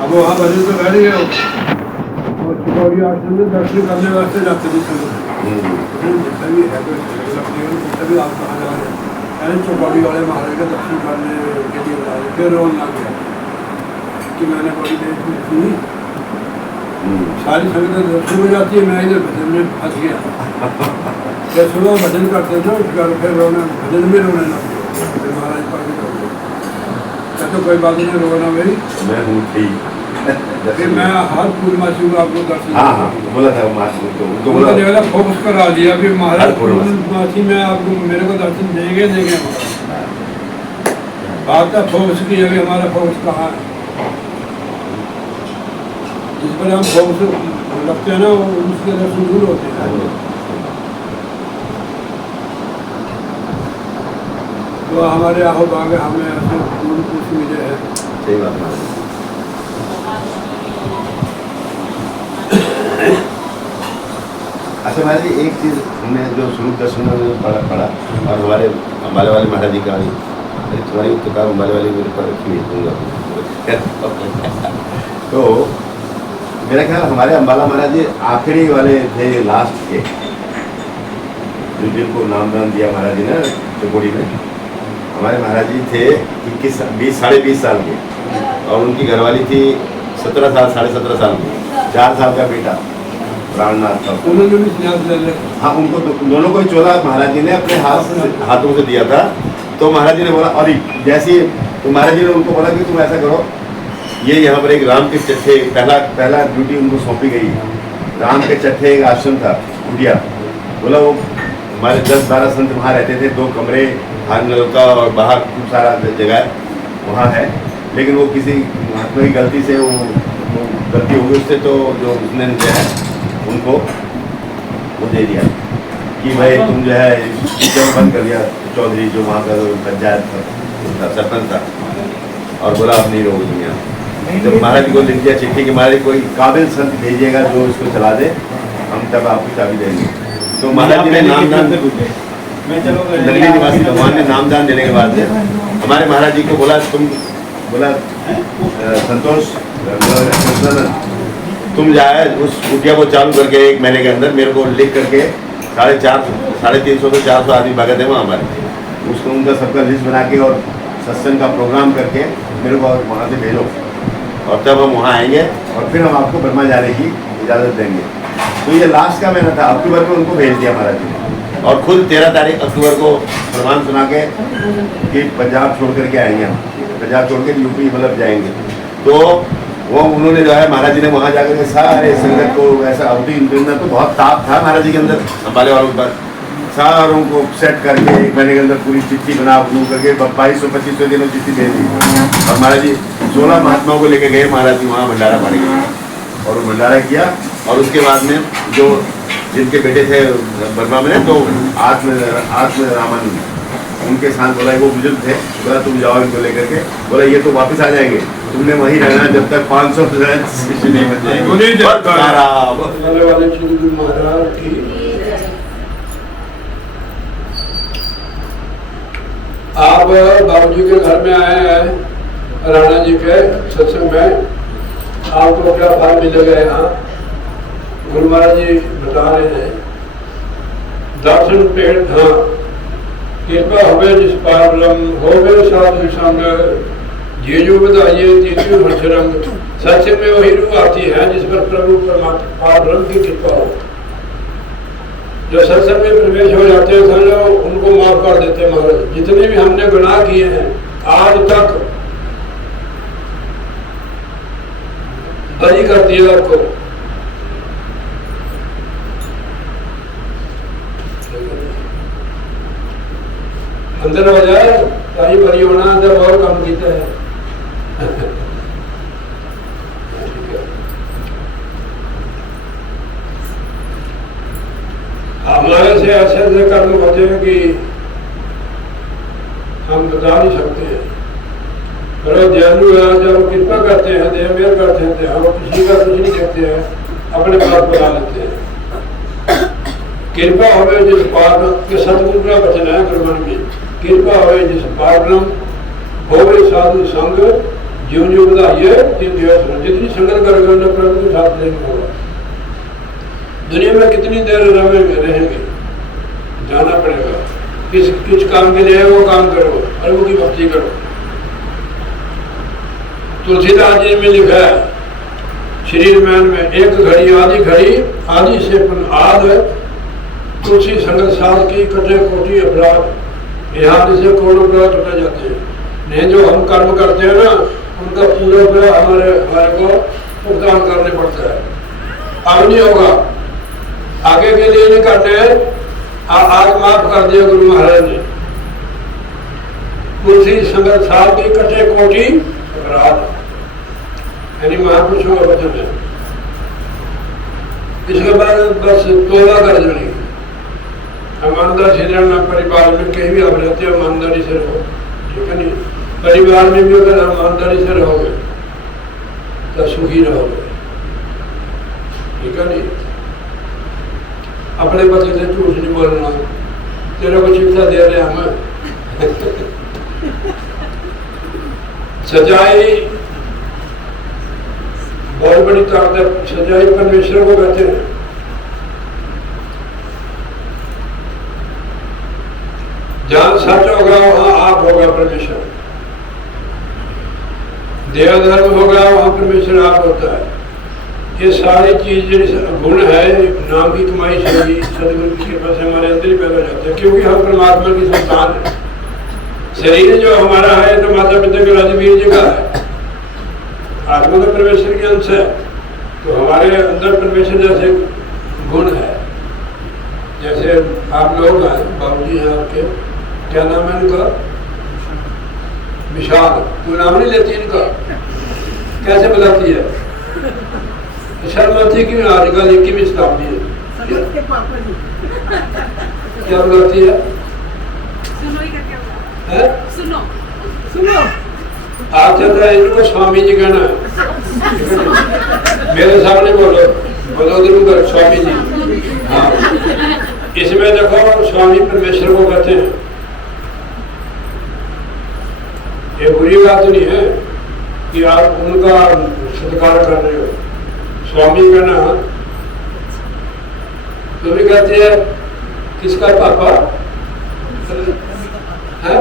अब वहाँ भजन तो बैठ गए और चिकौड़ी आश्रम में दर्शन करने वास्ते जाते थे जैसा भी है तभी आप कहाँ जा रहे हैं पहले चौपाड़ी वाले महाराज का दर्शन करने के लिए बता रहे फिर रोन लग गया कि मैंने बड़ी देर सुनी सारी संगत दर्शन हो जाती है मैं इधर भजन में फंस गया फिर सुबह भजन करते थे फिर रोना भजन में रोने लग गया फिर महाराज पास तो कोई बात नहीं रोना भाई मैं हूँ ठीक फिर मैं हर पूर्णमासी को आपको दर्शन हाँ बोला था मासी को उनको बोला जगह फोकस करा दिया फिर महाराज पूर्णमासी में आपको मेरे को दर्शन देंगे बात का फोकस की जगह हमारा फोकस कहाँ है जिस पर हम फोकस रखते हैं ना उसके दर्शन दूर होते हैं तो हमारे आहो बाग हमें ऐसे पूर्ण कुछ मिले हैं सही बात है अच्छा महाराज जी एक चीज़ हमने जो शुरू दर्शन में पढ़ा और हमारे अम्बाले वाले महाराज जी का तुम्हारी किताब अम्बाले वाली मेरे पर रखी है तो मेरा ख्याल हमारे अम्बाला महाराज जी आखिरी वाले थे लास्ट के जिनको नामदान दिया महाराज जी ने चकोड़ी में हमारे महाराज जी थे 20 साल के और उनकी घरवाली थी 17 साल 17.5 साल की 4 साल का बेटा प्राणनाथ था उन्होंने भी संन्यास ले लिया हाँ उनको दोनों को ही 14 महाराज जी ने अपने हाथों से दिया था तो महाराज जी ने बोला और जैसे तो महाराज जी ने उनको बोला कि तुम ऐसा करो ये यहाँ पर एक राम के चट्ठे पहला ड्यूटी उनको सौंपी गई राम के चट्ठे एक आश्रम था कुटिया बोला वो हमारे 10-12 संत वहाँ रहते थे 2 कमरे हार का और बाहर खूब सारा जगह वहाँ है लेकिन वो किसी महात्मा की गलती से वो गलती हो गई उससे तो जो उसने जो है उनको वो दे दिया कि भाई तुम जो है किचन बंद कर दिया चौधरी जो वहाँ का पंचायत था सरपंच था और बोला अब नहीं रहोगे दुनिया जब महाराज जी को लिख दिया चिट्ठी कि महाराज कोई काबिल संत भेजिएगा जो इसको चला दे हम तब आपको चाबी देंगे तो महाराज जी ने नामदान नगली निवासी भगवान ने नामदान देने के बाद हमारे महाराज जी को बोला तुम बोला संतोष तुम जाए उस कुटिया को चालू करके 1 महीने के अंदर मेरे को लिख करके 350 से 400 आदमी भगत है वहाँ हमारे उसको उनका सबका लिस्ट बना के और सत्संग का प्रोग्राम करके मेरे को वहाँ से भेजो और तब हम वहाँ आएंगे और फिर हम आपको बर्मा जाने की इजाज़त देंगे तो ये लास्ट का महीना था अक्टूबर में उनको भेज दिया महाराज जी ने और खुद 13 तारीख अक्टूबर को फरमान सुना के कि पंजाब छोड़ करके आएंगे हम पंजाब छोड़ के यूपी मतलब जाएंगे तो वो उन्होंने जो है महाराज जी ने वहाँ जाकर के सारे संगत को ऐसा अवधि अंदर तो बहुत ताप था महाराज जी के अंदर अम्बाले वालों पर सारों को सेट करके 1 महीने के अंदर पूरी चिट्ठी बना करके 2200-2500 दिनों चिट्ठी दे दी और महाराज जी 16 महात्माओं को लेके गए महाराज जी वहाँ भंडारा पड़ गए और वो भंडारा किया और उसके बाद में जो जिनके बेटे थे बर्मा में तो आत्म रामानंद उनके साथ बोला वो बुजुर्ग थे बोला तुम जाओ इनको लेकर के बोला ये तो वापस आ जाएंगे तुमने वहीं रहना जब तक 500 शिष्य नहीं बन जाएंगे आप बाबूजी के घर में आए हैं राणा जी के सत्संग में आपको क्या फल मिलेगा यहाँ गुरु महाराज जी बता रहे हैं दर्शन पेड़ हाँ कृपा होवे जिस पारम होवे साधु संग ये जो बताइए तीसरी हर्षरंग सत्य में वही रूह आती है जिस पर प्रभु परमात्मा पारम की कृपा हो जो सत्संग में प्रवेश हो जाते हैं समझो उनको माफ कर देते हैं महाराज जितने भी हमने गुनाह किए हैं आज तक बरी कर दिया आपको अंदर हो जाए ताई बरी होना अंदर और काम किया है हमारे से ऐसे कर्म होते हैं कि हम बता नहीं सकते हैं पर दयालु है जब कृपा करते हैं दया मेहर करते हैं हम किसी का कुछ नहीं देखते हैं अपने बात बना लेते हैं कृपा होवे जिस पार के सतगुरु का वचन है गुरुमन की कृपा होवे जिस पारम होवे साधु संग ज्यों ज्यों बढ़ाइए त्यों त्यों जितनी संगत करोगे उन्हें प्रभु के साथ प्रेम होगा। दुनिया में कितनी देर रहेंगे, जाना पड़ेगा। किस काम के लिए वो काम करो, प्रभु की भक्ति करो। तुलसीदास जी में लिखा है शरीर मैन में एक घड़ी आदि से पुन आद तुलसी संगत साध की कटे कोटि अपराध। यहाँ से करोड़ों अपराध कटे जाते हैं। नहीं जो हम कर्म करते हैं ना उनका पूरा हमारे को भुगतान करने पड़ता है। अब नहीं होगा, आगे के लिए नहीं करते हैं। आज माफ कर दिया गुरु महाराज ने। तुलसी संगत साध की कटे कोटि अपराध, यानी महापुरुषों का वचन है। इसके बाद बस तोबा कर देनी, ईमानदार से रहना। परिवार में कहीं भी आप रहते हो ईमानदारी से रहो, ठीक है नहीं। परिवार में भी अगर ईमानदारी से रहोगे तो सुखी रहोगे, ठीक है नहीं। अपने पति से झूठ नहीं बोलना, तेरे को शिक्षा दे रहे हम। सच्चाई बहुत बड़ी ताकत है। सच्चाई परमेश्वर को कहते हैं। जहां सच होगा वहां आप होगा परमेश्वर, दया धर्म होगा वहां परमेश्वर आप होता है। ये सारी चीज गुण है नाम की कमाई से ही सदगुरु की कृपा से हमारे अंदर ही पैदा हो जाते हैं, क्योंकि हम परमात्मा की संतान है। शरीर जो हमारा है तो माता पिता के राजवीर जी का है, आत्मा तो परमेश्वर के अंश है। तो हमारे अंदर परमेश्वर जैसे गुण है। जैसे आप लोग हैं, बाबूजी हैं आपके, क्या नाम है इनका? विशाल। तू नाम नहीं लेती इनका, कैसे बुलाती है? शर्माती क्यों? आजकल 21वीं शताब्दी है, क्या बुलाती है? सुनो। आप चाहता है इनको स्वामी जी कहना है। मेरे सामने बोलो उधर स्वामी जी। हाँ, इसमें देखो स्वामी परमेश्वर को कहते हैं। ये बुरी बात नहीं है कि आप उनका सत्कार कर रहे हो। स्वामी कहना तो भी कहते हैं किसका पापा है?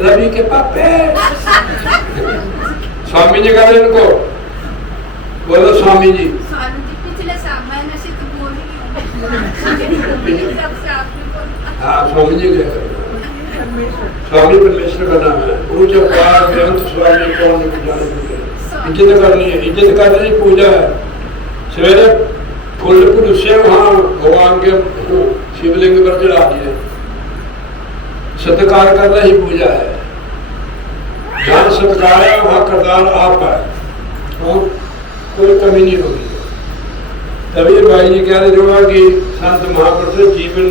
रवि के पापे। स्वामी जी कहते इनको, बोलो स्वामी जी। हाँ, स्वामी जी कहते हैं। स्वामी परमेश्वर का नाम है। पूजा पाठ ग्रंथ स्वामी कौन इज्जत करनी है, इज्जत करनी पूजा है। सवेरे फूल पुरुष से वहाँ भगवान के शिवलिंग पर चढ़ा दिए, सत्कार करना ही पूजा है। जहाँ सत्कार है वहाँ करदार आप है और कोई कमी नहीं होगी। तभी भाई जी कह रहे थे कि संत महापुरुष जीवन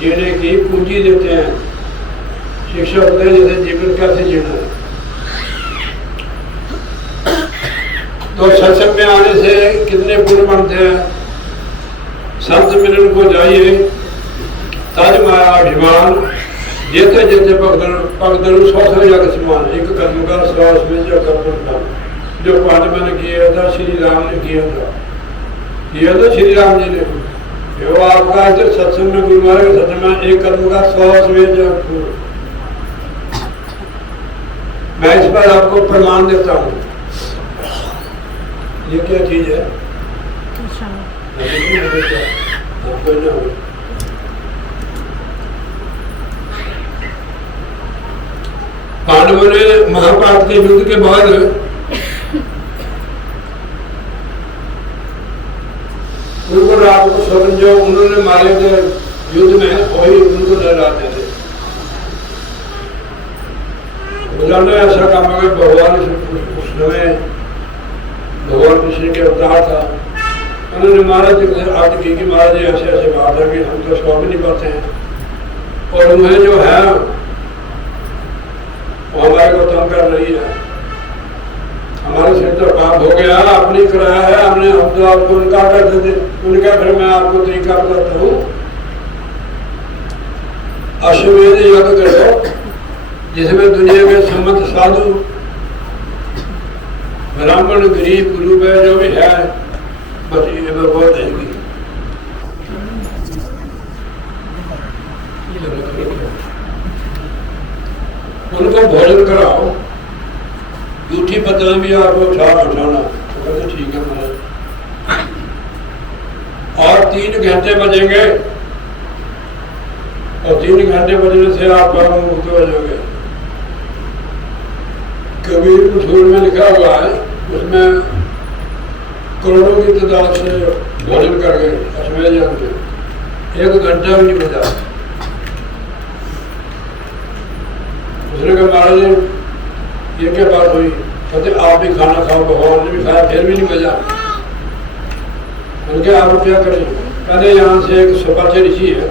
जीने की पूंजी देते हैं, शिक्षा होता है जैसे जीवन कैसे जीना है। तो सत्संग में आने से कितने गुण बनते हैं। संत मिलन को जाइए तज माया अभिमान, जेते जेते पगदरु 100 जग समान। एक कर्म का श्वास में जो कर्म जो पांडव ने किया था, श्री राम ने किया था श्री राम जी ने। जो आपका इधर सत्संग में गुरु महाराज के सत्संग में एक कर्म का 100 में जो, मैं इस पर आपको प्रमाण देता हूँ। ये क्या चीज है? पांडवों ने महाभारत के युद्ध के बाद उनको रात को स्वर्ण जो उन्होंने मारे थे युद्ध में वही उनको डराते थे। बुझाने ऐसा काम है भगवान उस समय भगवान कृष्ण के अवतार था। उन्होंने महाराज जी को आर्ट की कि महाराज जी ऐसे ऐसे बात है कि हम तो स्वामी नहीं पाते हैं और उन्हें जो है वो हमारे को तंग कर रही है। हमारे से तो पाप हो गया, आपने कराया है, हमने हम तो आपको इनकार करते थे। उनका फिर मैं आपको तरीका बताता हूँ। अश्वमेध यज्ञ करो, जिसमें दुनिया में संत साधु ब्राह्मण गरीब गुरु है जो भी है, बस ये बहुत है। उनको भोजन कराओ, झूठी पतला भी आपको उठाना तो ठीक है महाराज। और 3 घंटे बजेंगे और 3 घंटे बजने से आप मुक्त हो जाओगे। कबीर उसूल में लिखा हुआ है, उसमें करोड़ों की तादाद से भोजन कर गए अश्वमेध यज्ञ में, 1 घंटा भी नहीं बजा। उसने कहा महाराज ये क्या बात हुई? कहते आप भी खाना खाओ, भगवान ने भी खाया, फिर भी नहीं बजा। उनके आप क्या करें? कहते यहाँ से एक सपाचे ऋषि है,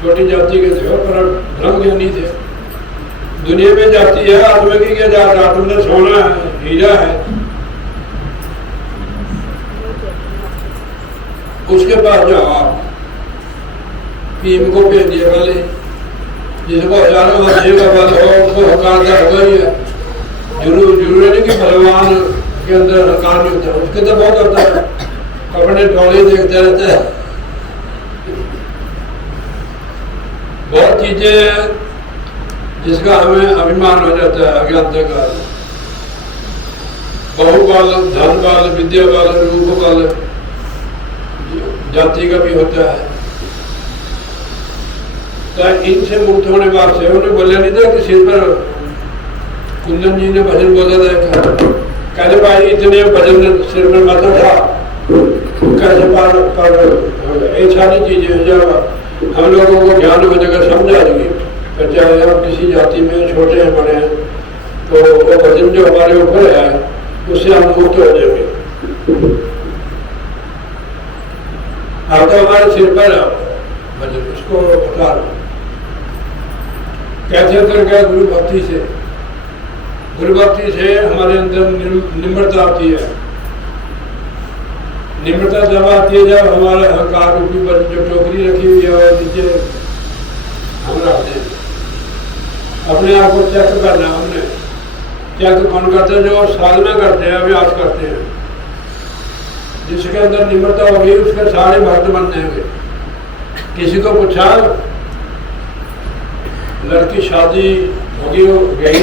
छोटी जाति के थे पर ब्रह्म ज्ञानी थे। दुनिया में जाति है आत्मा की क्या जात? आत्मा में सोना है, हीरा है। उसके पास जाओ आप, भीम को भेज दिया पहले, जिसको हजारों हाथी का बल हो उसको हकार का होगा ही है। जरूर नहीं कि भगवान के अंदर हकार नहीं होता, उसके तो बहुत होता है, अपने टोले देखते रहते हैं। बहुत चीजें जिसका हमें अभिमान हो जाता है अज्ञानता का, बहुबल, धन बल, विद्या बल, रूप बल, जाति का भी होता है। तो इनसे मुक्त होने वास्ते उन्हें बोला नहीं था कि सिर पर कुंदन जी ने भजन बोला था, कहते भाई इतने भजन सिर पर मत था, कैसे पर ये सारी चीजें जब हम लोगों को ज्ञान हो जाएगा समझ आ जाएगी, चाहे हम किसी जाति में छोटे हैं बड़े हैं, तो वो भजन जो हमारे ऊपर है उससे हम मुक्त हो जाएंगे। अब तो हमारे सिर पर भजन उसको उतारो। कैसे उतर गया? गुरु भक्ति से। गुरु भक्ति से हमारे अंदर निम्रता आती है। निम्रता जब आती है जब हमारा अहंकार रूपी जो टोकरी रखी हुई है और नीचे हम रखते हैं। अपने आप को चेक करना, हमने चेक कौन करते हैं? जो साधना करते हैं, अभ्यास करते हैं। जिसके अंदर निम्रता होगी उसके सारे भक्त बन जाएंगे। किसी को पूछा, लड़की शादी होगी हो गई,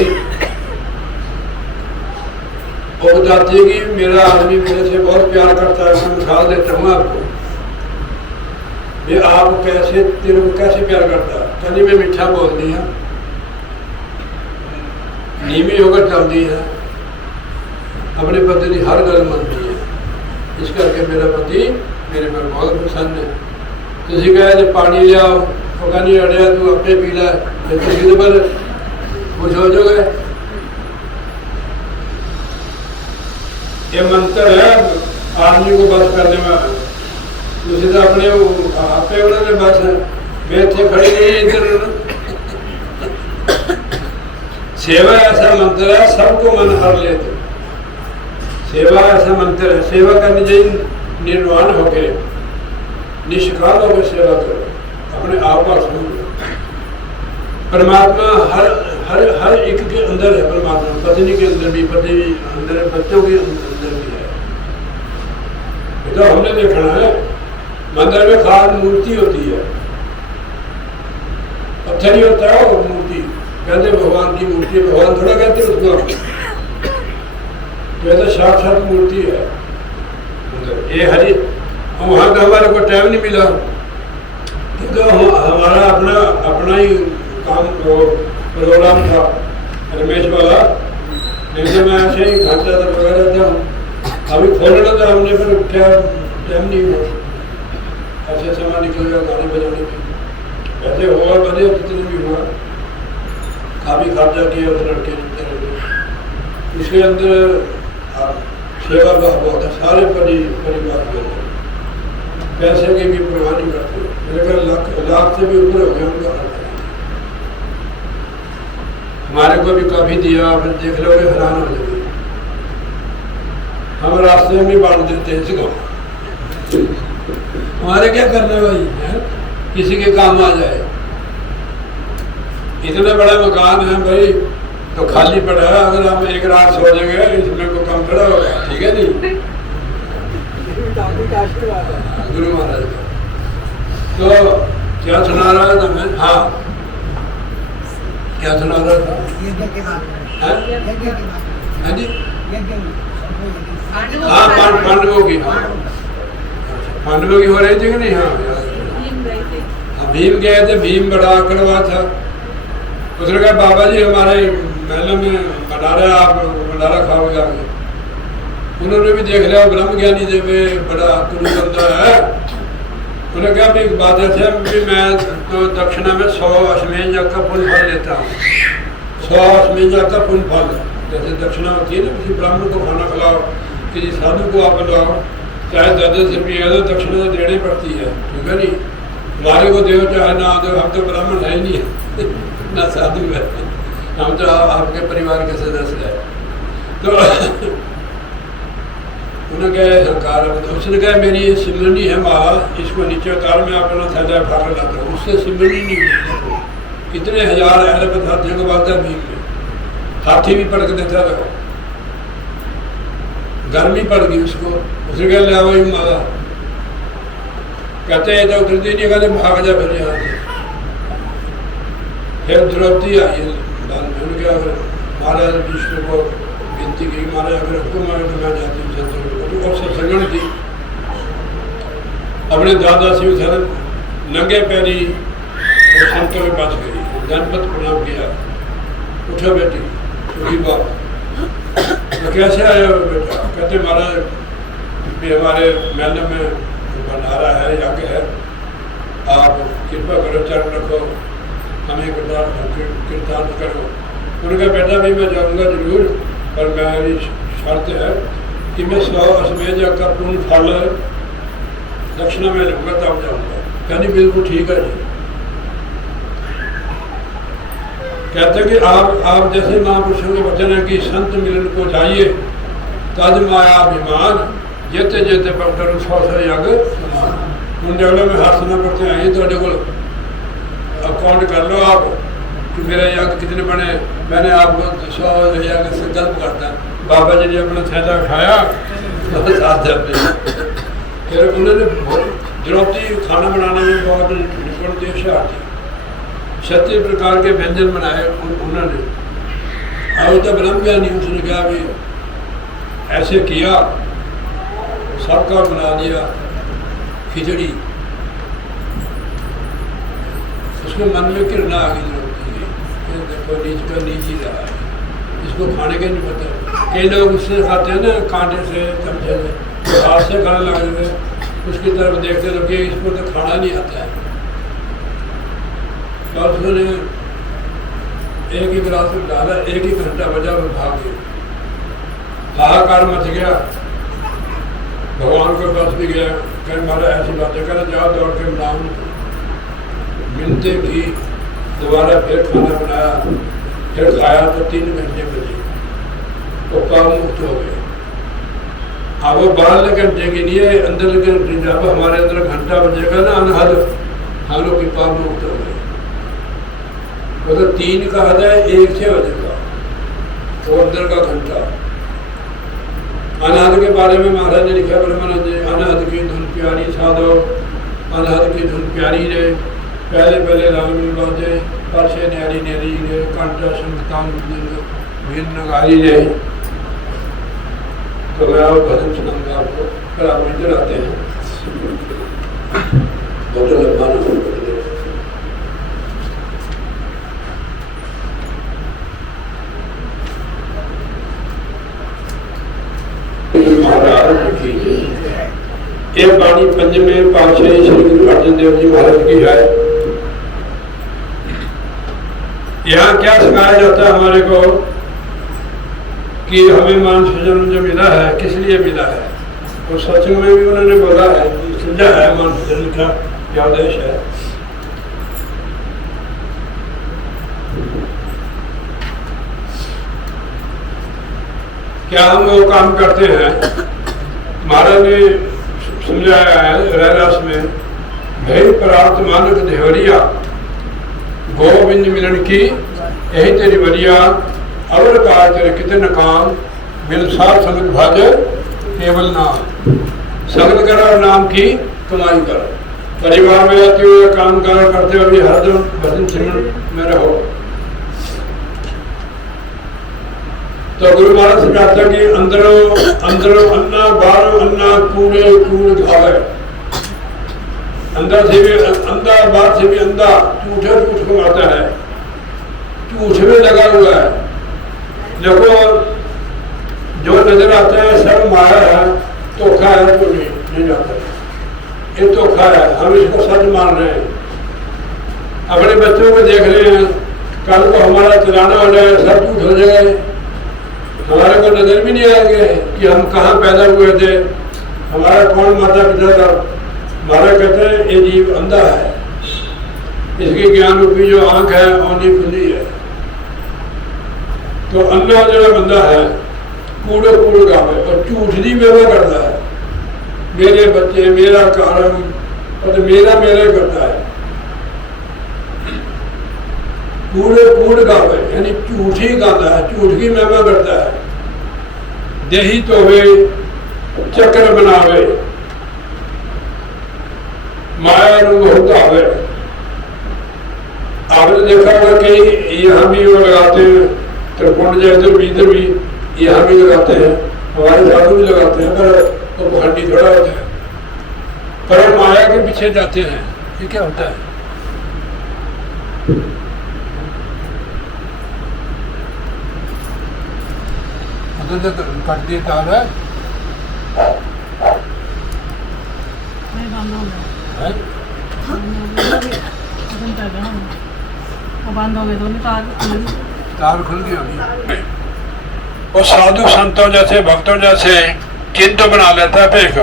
वो बताती है कि मेरा आदमी मेरे से बहुत प्यार करता है, मैं मिसाल देता हूँ आपको। ये आप कैसे, तेरे को कैसे प्यार करता है? कहनी मैं मीठा बोलती है, नीवी होकर चलती है, अपने पति की हर गल मानती है, इस करके मेरा पति मेरे पर बहुत प्रसन्न है। किसी कहे पानी ले आओ, वो कहनी अड़िया तू अपने पी ला, किसी पर कुछ हो जाओगे। ये मंत्र है आदमी को बस करने में, दूसरे तो अपने आपे उन्होंने बस है, मैं थे खड़ी नहीं इधर। सेवा ऐसा मंत्र है सबको मन हर लेते। सेवा ऐसा मंत्र है, सेवा करनी चाहिए निर्वाण होके, निष्काल होकर सेवा करो, अपने आप का समझो। परमात्मा हर हर हर एक के अंदर है। परमात्मा पत्नी के अंदर भी, पति अंदर है, बच्चों के अंदर भी है। तो हमने देखना है मंदिर में खास मूर्ति होती है, पत्थर ही होता है और मूर्ति कहते भगवान की मूर्ति, भगवान थोड़ा कहते उसको, तो साक्षात मूर्ति है। ये हरी वहाँ का हमारे को टाइम नहीं मिला क्योंकि हमारा अपना ही काम प्रोग्राम था रमेश वाला, जैसे मैं ऐसे ही घंटा तक लगा रहता हूँ। अभी खोलना था हमने, फिर क्या टाइम नहीं हुआ, ऐसे समय निकल गया गाने बजाने की। ऐसे हुआ बने जितने भी हुआ, काफ़ी खर्चा किया उस लड़के ने। इसके अंदर सेवा का बहुत है, सारे परिवार के अंदर पैसे की भी परवाह नहीं करते। मेरे ख्याल लाख से भी ऊपर हो गया उनका खर्चा। हमारे को भी काफ़ी दिया, आप देख लोगे हैरान हो जाएंगे। हम रास्ते में भी बांट देते हैं इसको, हमारे क्या करना भाई है, किसी के काम आ जाए। इतना बड़ा मकान है भाई, तो खाली पड़ा है, अगर हम एक रात सो जाएंगे इसमें को कम खड़ा होगा, ठीक है नहीं? गुरु महाराज का तो क्या सुना रहा था मैं? हाँ, क्या सुना रहा था? हाँ जी, हाँ पांडवों की, हाँ पांडवों की हो रही थी कि नहीं? हाँ भीम गए थे, भीम बड़ा कड़वा था। उसने कहा बाबा जी हमारे महल में भंडारा, आप भंडारा खाओगे आगे। उन्होंने भी देख लिया ब्रह्म ज्ञानी देव बड़ा कुरु बंदा है। उन्होंने कहा एक बात है कि मैं तो दक्षिणा में 100 अश्वमेध यज्ञ का पुण्य फल लेता हूँ। 100 अश्वमेध यज्ञ का पुण्य फल, जैसे दक्षिणा होती है ना, किसी ब्राह्मण को खाना खिलाओ, किसी साधु को आप बुलाओ, चाहे 10-10 रुपये तो दक्षिणा तो देनी पड़ती है, ठीक है नहीं? हमारे को देव चाहे ना दो, हम तो ब्राह्मण है ही नहीं है ना साधु है, हम तो आपके परिवार के सदस्य है। तो उन्होंने कहा हंकार, उसने कहा मेरी ये सिमरनी है माला, इसको नीचे उतार, मैं अपना थैला उठा कर लाता हूँ। उससे सिमरनी नहीं हुई। कितने हजार अरब हाथियों को बांधा भीम में, हाथी भी पड़ के देता रहो, गर्मी पड़ गई उसको। उसने कहा ले वही माला, कहते हैं तो उतरती नहीं, कहते भाग जा फिर यहाँ से। फिर द्रौपदी आई दान में, उन्होंने कहा महाराज विष्णु को विनती की, महाराज अगर हुक्म आए तो मैं जाती हूँ संतों को। और सत्संगण थी, अपने दादा शिव धर्म नंगे पैरी और संतों के पास गई, धनपत प्रणाम किया, उठो बेटी सुखी बात। तो कैसे आया बेटा? कहते महाराज भी हमारे महल में भंडारा है, यज्ञ है, आप कृपा करो, चरण रखो, हमें कीर्तन करो। उन्होंने कहा बेटा भी मैं जाऊँगा जरूर, पर मेरी शर्त है कि मैं 100 अश्वमेध यज्ञ का पूर्ण फल दक्षिणा में लूँगा तब जाऊँगा। कहनी बिल्कुल ठीक है जी। कहते कि आप जैसे महापुरुषों के वचन है कि संत मिलन को जाइए, तज माया अभिमान, जेते जेते पकड़ 100 यज्ञ उन जगहों में हाथ सुना पड़ते हैं। तो को अकाउंट कर लो आप कि मेरे यज्ञ कितने बने, मैंने आपको 100 यज्ञ संकल्प करता। बाबा जी ने अपना थैला उठाया, साथ जाते। फिर उन्होंने द्रौपदी खाना बनाने में बहुत निपुण थी, होशियार थी, 36 प्रकार के व्यंजन बनाए उन्होंने। और तो ब्रह्म ज्ञानी, उसने कहा भी ऐसे किया, सबका बना दिया खिचड़ी। उसके मन में किरणा आ गई द्रौपदी की, देखो नीच का नीच ही रहा है, इसको खाने का नहीं पता। कई लोग उससे खाते हैं ना, कांटे से, चमचे से, हाथ से खाने लग जाते, उसकी तरफ देखते तो कि इसको तो खाना नहीं आता है। तो उसने एक ही गिलास में डाला, 1 ही घंटा बजा, वो भाग गई, हाहाकार मच गया। भगवान के पास भी गया, कहीं हमारा ऐसी बातें करे, जाओ दौड़ के नाम मिलते की, दोबारा फिर खाना बनाया, फिर खाया तो 3 घंटे बजे तो काम मुक्त हो गए। अब वो 12 घंटे के लिए अंदर घंटे, जब हमारे अंदर घंटा बजेगा ना अनहद, हम लोग की पाप मुक्त हो गए। मतलब 3 का हद है, 1 से बजेगा तो अंदर का घंटा। अनहद के बारे में महाराज ने लिखा, ब्रह्मानंद जी, अनहद की धुन प्यारी साधो, अनहद की धुन प्यारी रे, पहले पहले राम बाजे, परसे न्यारी न्यारी रे, कंठा संगतान भिन्न गारी रे। तो मैं और भजन सुनाऊंगा आपको, फिर आप इधर आते हैं। बहुत लंबा ये वाणी पंचमें पातशाही श्री गुरु अर्जन देव जी महाराज की है। यहाँ क्या सिखाया जाता है हमारे को कि हमें मानव जन्म जो मिला है किस लिए मिला है, और सत्संग में भी उन्होंने बोला है, समझा है मानव जन्म का क्या उद्देश्य है। क्या हम वो काम करते हैं? महाराज ने समझाया है रहरास में, भय प्राप्त मानक देवरिया, गोविंद मिलन की यही तेरी वरिया, अवर का तेरे कितने काम, मिल साथ संगत भज केवल नाम। संगत कर और नाम की कमाई कर। परिवार में रहते हुए काम करते हुए भी हरदम भजन सिमरन में रहो। तो गुरु महाराज से कहता कि अंदरों अन्ना बाहरों अन्ना कूड़े कूड़ खावे। अंदर से भी अंधा, बाहर से भी अंधा, झूठे झूठ कमाता है, झूठ में लगा हुआ है। देखो जो नजर आता है सब माया है, धोखा है तो नहीं जाता, ये धोखा है, हम इसको सच मान रहे हैं। अपने बच्चों को देख रहे हैं, कल को हमारा चलाना हो जाए, सब झूठ हो जाए, हमारे को नजर भी नहीं आएंगे कि हम कहाँ पैदा हुए थे, हमारा कौन माता पिता था। हमारा कहते हैं ये जीव अंधा है, इसकी ज्ञान रूपी जो आंख है वो नहीं खुली है। तो अंधा जो बंदा है कूड़े कूड़ गावे और झूठनी मेवा करता है। मेरे बच्चे, मेरा कारण, और मेरा मेरा करता है। कूड़े कूड़ गावे यानी झूठ ही गाता है, झूठ की मेवा करता है। देही तोवे चक्र बनावे, माया होता है। आपने देखा होगा कि यहाँ भी वो लगाते हैं, त्रिपुंड जैसे इधर भी यहाँ भी लगाते हैं, हमारे साधु भी लगाते हैं, पर वो भंडी थोड़ा होता है, पर माया के पीछे जाते हैं। ये क्या होता है? कट दिए तार है, बंद हो गए दोनों तार खुल गई होगी। और साधु संतों जैसे भक्तों जैसे चिन्ह बना लेता है पेख,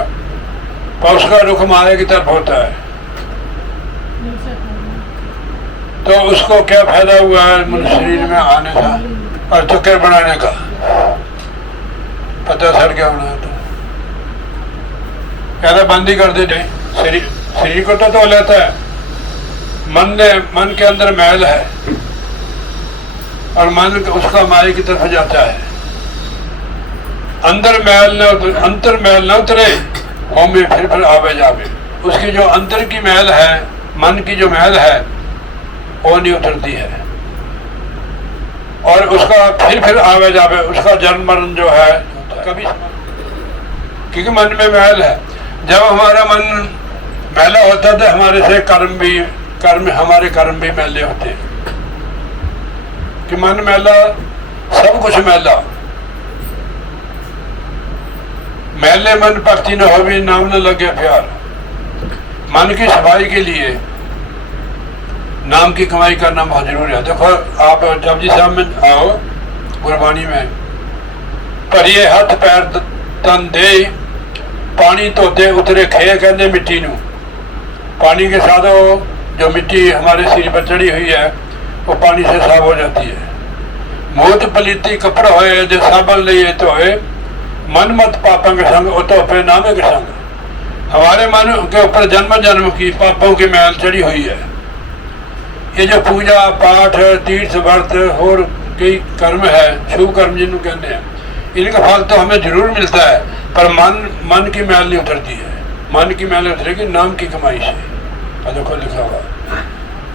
पर उसका रुख माया की तरफ होता है। तो उसको क्या फायदा हुआ है मनुष्य शरीर में आने का और चक्कर बनाने का? पता सर क्या होना है? तो कहता बंद ही कर दे। शरीर को तो लेता है, मन के अंदर मैल है और मन उसका माया की तरफ जाता है। अंतर मैल न उतरे हो में फिर आवे जावे। उसकी जो अंतर की मैल है, मन की जो मैल है, वो नहीं उतरती है और उसका फिर आवे जावे, उसका जन्म मरण जो है कभी, क्योंकि मन में मैल है। जब हमारा मन मैला होता था, हमारे से हमारे कर्म भी मैले होते हैं कि मन मैला, सब कुछ मैला। मैले मन भक्ति न हो भी नाम न लगे प्यार। मन की सफाई के लिए नाम की कमाई करना बहुत जरूरी है। देखो आप जब जी साहब में आओ गुरबाणी में, भरिए हथ पैर तन दे, पानी धोते उतरे खे कहते मिट्टी नू। पानी के साथ जो मिट्टी हमारे सिर पर चढ़ी हुई है वो पानी से साफ हो जाती है। मोत पलीती कपड़ा होए जो साबन लिए धोए, मन मत पापों के संग वो धोपे नामे के संग। हमारे मन के ऊपर जन्म जन्म की पापों की मैल चढ़ी हुई है। ये जो पूजा पाठ तीर्थ व्रत और कई कर्म है, शुभ कर्म जिन्होंने कहते हैं, इनका फल तो हमें जरूर मिलता है, पर मन की मैल नहीं उतरती है। मन की मैल उतरेगी नाम की कमाई से। देखो लिखा हुआ,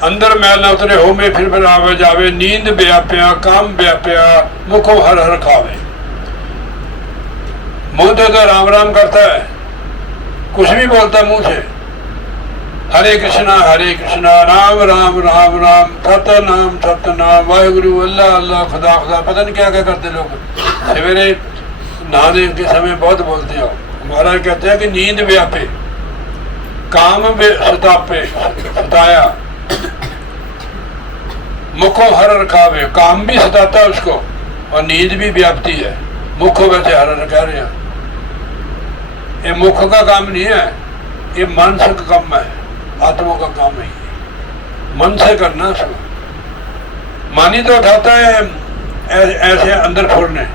अंदर मैल न उतरे हो में फिर आवे जावे, नींद व्याप्या काम व्याप्या, मुखो हर हर खावे। मुंह तो राम राम करता है, कुछ भी बोलता मुंह से, हरे कृष्णा राम राम राम राम, सत नाम वाहिगुरु अल्लाह अल्लाह खुदा खुदा, पता नहीं क्या क्या करते लोग। सवेरे नहाने के समय बहुत बोलते हो। महाराज कहते हैं कि नींद व्यापे, काम सताया, मुखों हर रखावे, काम भी सताता है उसको और नींद भी व्यापती है। मुखों वैसे हर कह रहे हैं, ये मुख का काम नहीं है, ये मन से का काम है, आत्मा का काम है। मन से करना उसको। मानी तो उठाता है ऐसे अंदर फोड़ने।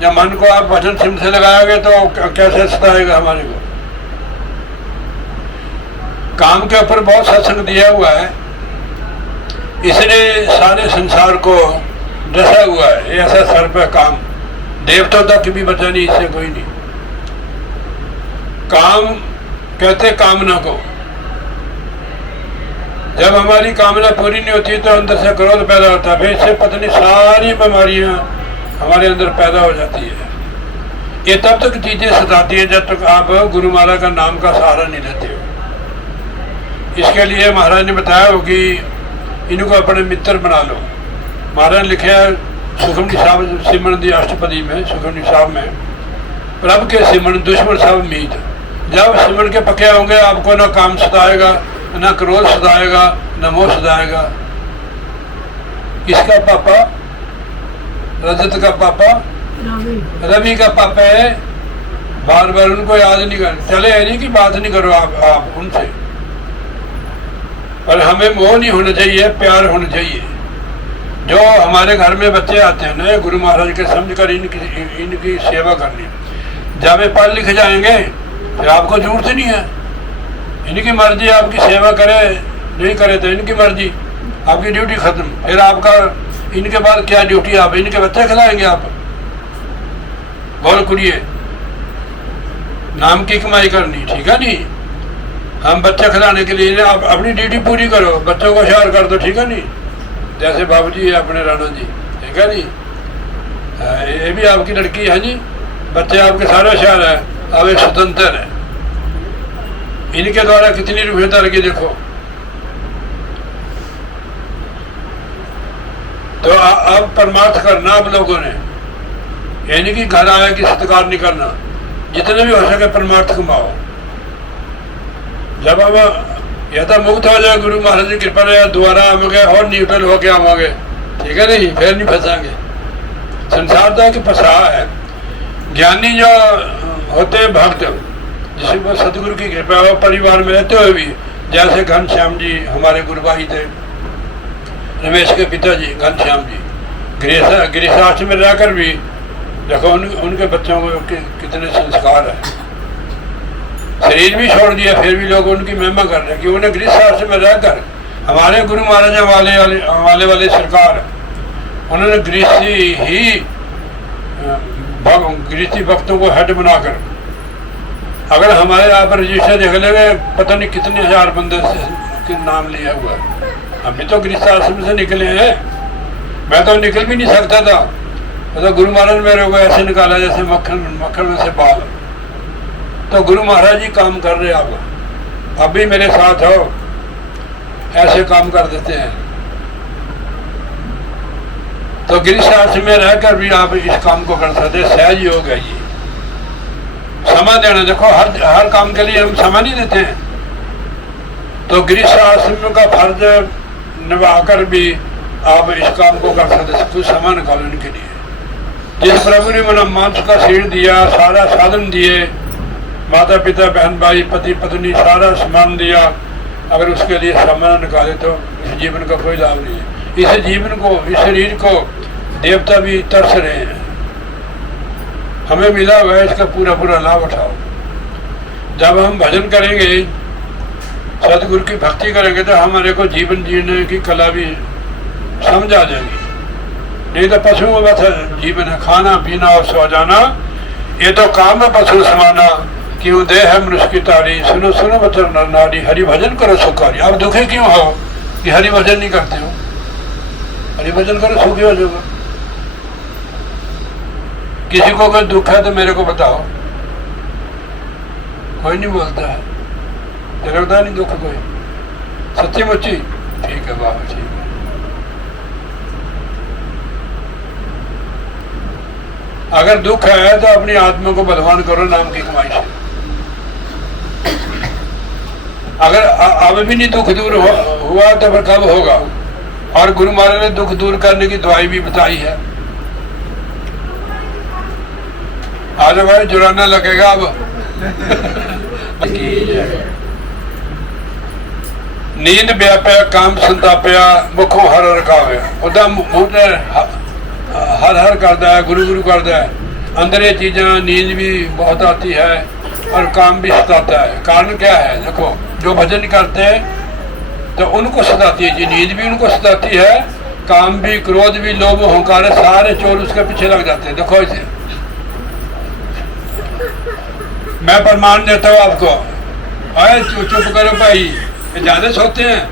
जब मन को आप वचन सिम से लगाओगे तो कैसे सताएगा हमारे को। काम के ऊपर बहुत सत्संग दिया हुआ है इसने सारे संसार को डसा हुआ है। ये ऐसा सर पे काम, देवताओं तक भी बचा नहीं, इससे कोई नहीं। काम कहते कामना को, जब हमारी कामना पूरी नहीं होती तो अंदर से क्रोध पैदा होता है, फिर इससे पत्नी सारी बीमारियां हमारे अंदर पैदा हो जाती है। ये तब तक चीजें सताती है जब तक आप गुरु महाराज का नाम का सहारा नहीं लेते हो। इसके लिए महाराज ने बताया हो कि इनको अपने मित्र बना लो। महाराज ने लिखे है सुखमनी साहब सिमरन दी अष्टपदी में, सुखमनी साहब में, प्रभु के सिमरन दुश्मन सब मीत। जब सिमरन के पक्के होंगे आपको ना काम सताएगा, ना क्रोध सताएगा, ना मोह सताएगा। किसका पापा? रजत का पापा, रवि का पापा है। बार बार उनको याद नहीं कर, चले नहीं कि बात नहीं करो आप उनसे, पर हमें मोह नहीं होना चाहिए, प्यार होना चाहिए। जो हमारे घर में बच्चे आते हैं ना, गुरु महाराज के समझ कर इनकी सेवा करनी। जब वे पढ़ लिख जाएंगे फिर आपको जरूरत नहीं है, इनकी मर्जी, आपकी सेवा करे नहीं करे तो इनकी मर्जी, आपकी ड्यूटी खत्म। फिर आपका इनके बाद क्या ड्यूटी? आप इनके बच्चे खिलाएंगे, आप बोल कुड़िए नाम की कमाई करनी, ठीक है नहीं? हम बच्चे खिलाने के लिए आप अपनी ड्यूटी पूरी करो, बच्चों को होशियार कर दो, ठीक है नहीं? जैसे बाबू जी है अपने राणा जी, ठीक है नहीं? ये भी आपकी लड़की है जी, बच्चे आपके सारे होशियार है, अब एक स्वतंत्र है। इनके द्वारा कितनी रुपये तरक्की देखो। तो अब परमार्थ करना आप लोगों ने, यानी कि घर आया कि सत्कार नहीं करना, जितने भी हो सके परमार्थ कमाओ। जब हम या तो मुक्त हो जाए गुरु महाराज की कृपा रहे, दोबारा आवेंगे और न्यूट्रल होके आवेंगे, ठीक है नहीं? फिर नहीं फंसाएंगे। संसार तो एक फंसा है। ज्ञानी जो होते भक्त, जिसके पर सतगुरु की कृपा हो, परिवार में रहते हुए भी, जैसे घनश्याम जी हमारे गुरु भाई थे, रमेश के पिताजी घनश्याम जी, गृहस्थाश्रम में रहकर भी देखो उनके बच्चों को कितने संस्कार है। शरीर भी छोड़ दिया फिर भी लोग उनकी महिमा कर रहे हैं कि उन्हें गृहस्थाश्रम में रहकर, हमारे गुरु महाराज वाले सरकार, उन्होंने गृहस्थी भक्तों को हेड बनाकर, अगर हमारे यहाँ पर रजिस्टर देख लेंगे पता नहीं कितने हजार बंदे के नाम लिया हुआ है। हम भी तो गृहस्थाश्रम से निकले हैं, मैं तो निकल भी नहीं सकता था, तो गुरु महाराज मेरे को ऐसे निकाला जैसे मक्खन में से बाल। तो गुरु महाराज जी काम कर रहे आप, अब भी मेरे साथ हो, ऐसे काम कर देते हैं। तो गृहस्थाश्रम में रहकर भी आप इस काम को कर सकते, सहज योग है ये। समय देना, देखो हर काम के लिए हम समय नहीं देते हैं, तो गृहस्थाश्रम का फर्ज निभाकर भी आप इस काम को कर सकते, कुछ समय निकालो इनके लिए। जिस प्रभु ने मना मांस का शरीर दिया, सारा साधन दिए, माता पिता बहन भाई पति पत्नी सारा सम्मान दिया, अगर उसके लिए समय निकाले तो इस जीवन का कोई लाभ नहीं है। इस जीवन को, इस शरीर को देवता भी तरस रहे हैं, हमें मिला हुआ है, इसका पूरा लाभ उठाओ। जब हम भजन करेंगे, सतगुरु की भक्ति करेंगे, तो हमारे को जीवन जीने की कला भी समझ आ जाएगी। नहीं तो पशुओं का जीवन है, खाना पीना और सो जाना, ये तो काम है पशु समाना, क्यों दे है मनुष्य की तारी, सुनो सुनो बचन नर नारी, हरि भजन करो सुखारी। आप दुखी क्यों हो कि हरि भजन नहीं करते हो? हरि भजन करो, सुखी हो जाओगे। किसी को कोई दुख है तो मेरे को बताओ, कोई नहीं बोलता है, तेरे बता नहीं दुख कोई, सच्ची मुच्ची, ठीक है बाबा ठीक है। अगर दुख है तो अपनी आत्मा को बलवान करो नाम की कमाई से। अगर अब भी नहीं दुख दूर हुआ तो फिर कब होगा? और गुरु महाराज ने दुख दूर करने की दवाई भी बताई है। आज भाई जुर्माना लगेगा अब। नींद व्याप्या काम संताप्या मुखों हर रखावे, उदा मुंह हर हर करता है, गुरु गुरु करता है। अंदर ये चीज़ें, नींद भी बहुत आती है और काम भी सताता है। कारण क्या है? देखो, जो भजन करते हैं तो उनको सताती है जी, नींद भी उनको सताती है, काम भी, क्रोध भी, लोभ, अहंकार, सारे चोर उसके पीछे लग जाते हैं। देखो इसे मैं प्रमाण देता हूँ आपको। अरे चुप करो भाई, ये ज्यादा सोते हैं।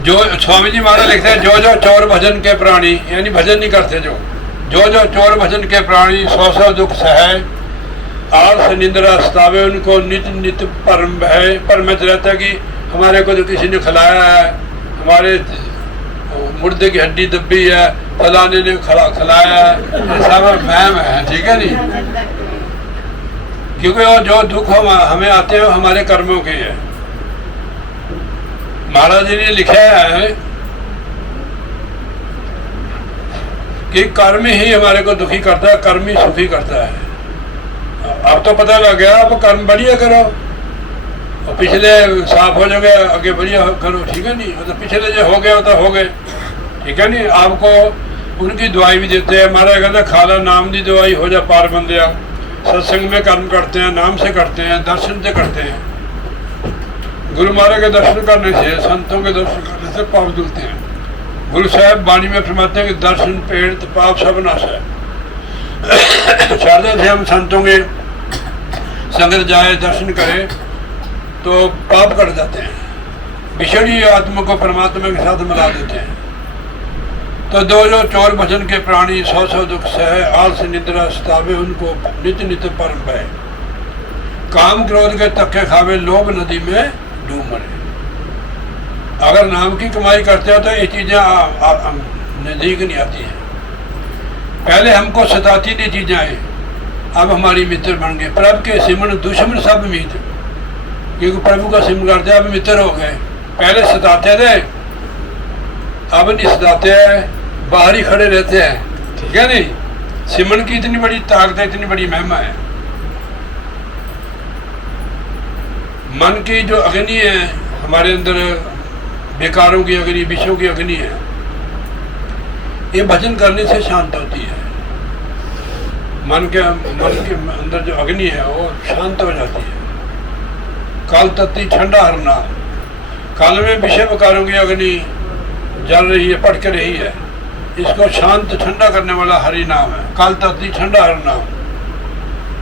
जो स्वामी जी महाराज लिखते हैं, जो चोर भजन के प्राणी, यानी भजन नहीं करते, जो चोर भजन के प्राणी 100 दुख सहे, आलस निंद्रा सतावे, उनको नित नित परम है। पर में रहता है कि हमारे को तो किसी ने खिलाया है, हमारे मुर्दे की हड्डी दबी है, फलाने ने खिलाया है, सब वहम है, ठीक है नहीं। क्योंकि वो जो दुख हमें आते हैं हमारे कर्मों के है। महाराज जी ने लिखा है कि कर्म ही हमारे को दुखी करता है, कर्म ही सुखी करता है। अब तो पता लग गया, अब कर्म बढ़िया करो और पिछले साफ हो जाओगे, आगे बढ़िया करो, ठीक है नहीं। तो पिछले जो हो गया वो तो हो गए, ठीक है नहीं। आपको उनकी दवाई भी देते हैं। महाराज कहते खाला नाम की दवाई हो जा पार बंदिया। सत्संग में कर्म करते हैं, नाम से करते हैं, दर्शन से करते हैं। गुरु महाराज के दर्शन करने से, संतों के दर्शन करने से पाप धुलते हैं। गुरु साहब वाणी में फरमाते हैं कि दर्शन पेड़ तो पाप सब नाश है। शारदा से हम संतों के संगत जाए, दर्शन करें तो पाप कट जाते हैं, बिछड़ी आत्मा को परमात्मा के साथ मिला देते हैं। तो जो चोर भजन के प्राणी 100 दुख सहे, आलस निद्रा सतावे, उनको नित नित परम भय, काम क्रोध के तक्के खावे, लोभ नदी में डूब मरे। अगर नाम की कमाई करते हो तो ये चीज़ें नज़दीक नहीं आती हैं। पहले हमको सताती थी चीज़ें, अब हमारी मित्र बन गए। प्रभु के सिमरन दुश्मन सब मीत, क्योंकि प्रभु का सिमरन करते अब मित्र हो गए। पहले सताते थे, अब नहीं सताते हैं, बाहर ही खड़े रहते हैं, ठीक है नहीं। सिमरन की इतनी बड़ी ताकत है, इतनी बड़ी महिमा है। मन की जो अग्नि है हमारे अंदर, बेकारों की अग्नि, विषयों की अग्नि है, ये भजन करने से शांत होती है। मन के अंदर जो अग्नि है वो शांत हो जाती है। काल तत्ती ठंडा हरना, काल में विषय विकारों की अग्नि जल रही है, पड़क रही है, इसको शांत ठंडा करने वाला हरि नाम है। काल तत्ती ठंडा हर नाम।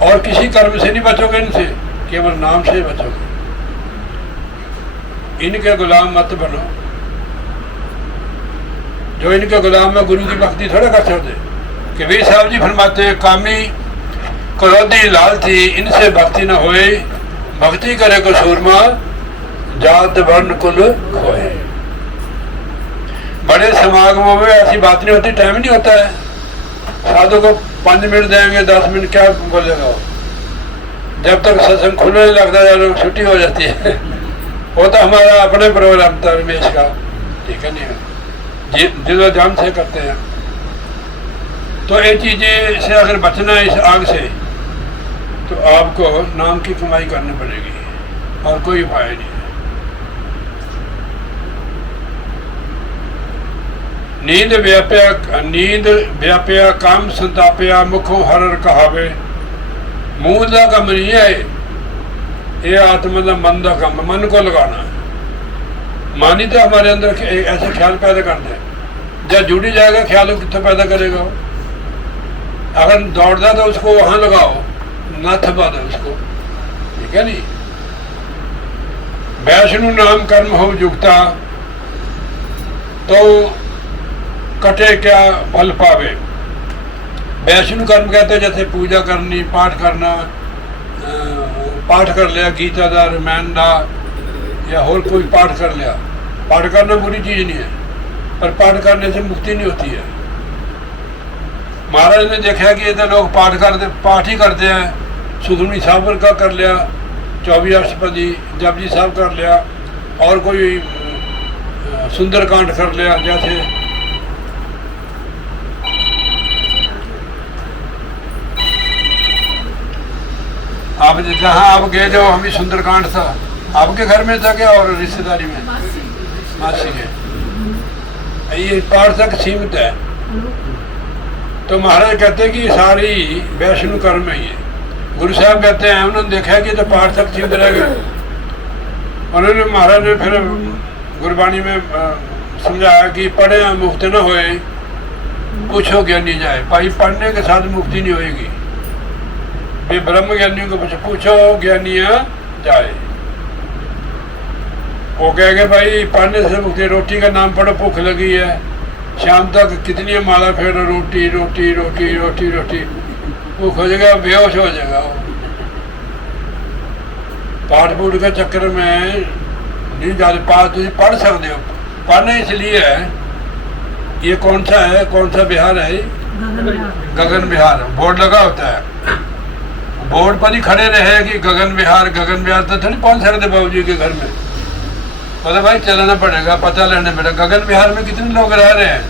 और किसी कर्म से नहीं बचोगे इनसे, केवल नाम से बचोगे। इनके गुलाम मत बनो। जो इनके गुलाम में गुरु की भक्ति थोड़ा कर सकते। कबीर साहब जी फरमाते हैं, कामी क्रोधी लालची, इनसे भक्ति न होए, भक्ति करे को सूरमा, जात वर्ण कुल खोए। बड़े समागमों में ऐसी बात नहीं होती, टाइम नहीं होता है। साधु को 5 मिनट देंगे, 10 मिनट क्या बोलेगा। जब तक सत्संग खुलने लगता है छुट्टी हो जाती है। वो तो हमारा अपने प्रोग्राम था रमेश का, ठीक है नहीं, दिलो जान से करते हैं। तो ये चीज़ें से अगर बचना है इस आग से, तो आपको नाम की कमाई करनी पड़ेगी, और कोई उपाय नहीं है। नींद व्याप्या काम संताप्या, मुखों हरर कहावे। मुंह का कम नहीं है ये, आत्मा का मन का कम, मन को लगाना। मानी तो हमारे अंदर ऐसे ख्याल पैदा कर दे, जब जुड़ी जाएगा ख्याल कितना पैदा करेगा। अगर दौड़ता तो उसको वहां लगाओ, ना थपा दो उसको, ठीक है नहीं। वैष्णु नाम कर्म हो जुगता, तो कटे क्या फल पावे। वैष्णु कर्म कहते हैं जैसे पूजा करनी, पाठ करना, पाठ कर लिया गीता का, रामायण का, या और कोई पाठ कर लिया। पाठ करना बुरी चीज़ नहीं है, पर पाठ करने से मुक्ति नहीं होती है। महाराज ने देखा कि ये तो लोग पाठ ही करते हैं। सुखमनी साहब का कर लिया, 24 अष्टपदी, जपजी साहब कर लिया, और कोई सुंदरकांड कर लिया। जैसे आप जहाँ आप गए जो हमें सुंदरकांड था, आपके घर में था क्या और रिश्तेदारी में? मासी के। ये पाठ तक सीमित है। तो महाराज कहते हैं कि सारी वैष्णु कर्म है ये। गुरु साहब कहते हैं उन्होंने देखा कि तो पाठ तक ठीक रह गए। उन्होंने महाराज ने फिर गुरबाणी में समझाया कि पढ़े मुक्त न होए, पूछो ज्ञानी जाए। भाई पढ़ने के साथ मुक्ति नहीं होएगी, ये ब्रह्म ज्ञानियों को पूछो ज्ञानिया जाए। वो कह गए भाई पढ़ने से मुक्ति, रोटी का नाम पढ़ो, भूख लगी है, शाम तक कितनी माला फेरो, रोटी रोटी रोटी रोटी रोटी, भूख हो जाएगा, बेहोश हो जाएगा। पाठ पूठ के चक्कर में नहीं जाते। पाठ तुम पढ़ सकते हो, पढ़ना इसलिए है। ये कौन सा बिहार है? गगन बिहार बोर्ड लगा होता है, बोर्ड पर ही खड़े रहे कि गगन बिहार तो थोड़ी पहुंच सकते बाबू जी के घर में। मतलब भाई चलना पड़ेगा, पता लेना पड़ेगा गगन बिहार में कितने लोग रह रहे हैं।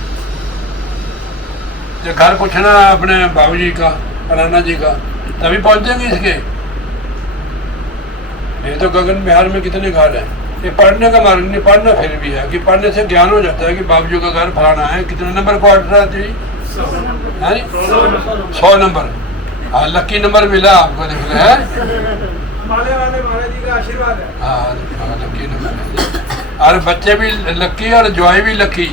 जो घर पूछना अपने बाबू जी का, राणा जी का, तभी पहुंचेंगे इसके। ये तो गगन बिहार में कितने घर हैं। ये पढ़ने का मार्ग नहीं, पढ़ना फिर भी है कि पढ़ने से ज्ञान हो जाता है कि बाबू जी का घर फलाना है। कितने नंबर क्वार्टर आती है? 100 नंबर। हाँ, लक्की नंबर मिला आपको, देख रहे हैं। माले वाले महाराज जी का आशीर्वाद है। हाँ, लक्की नंबर। और बच्चे भी लक्की और ज्वाई भी लक्की।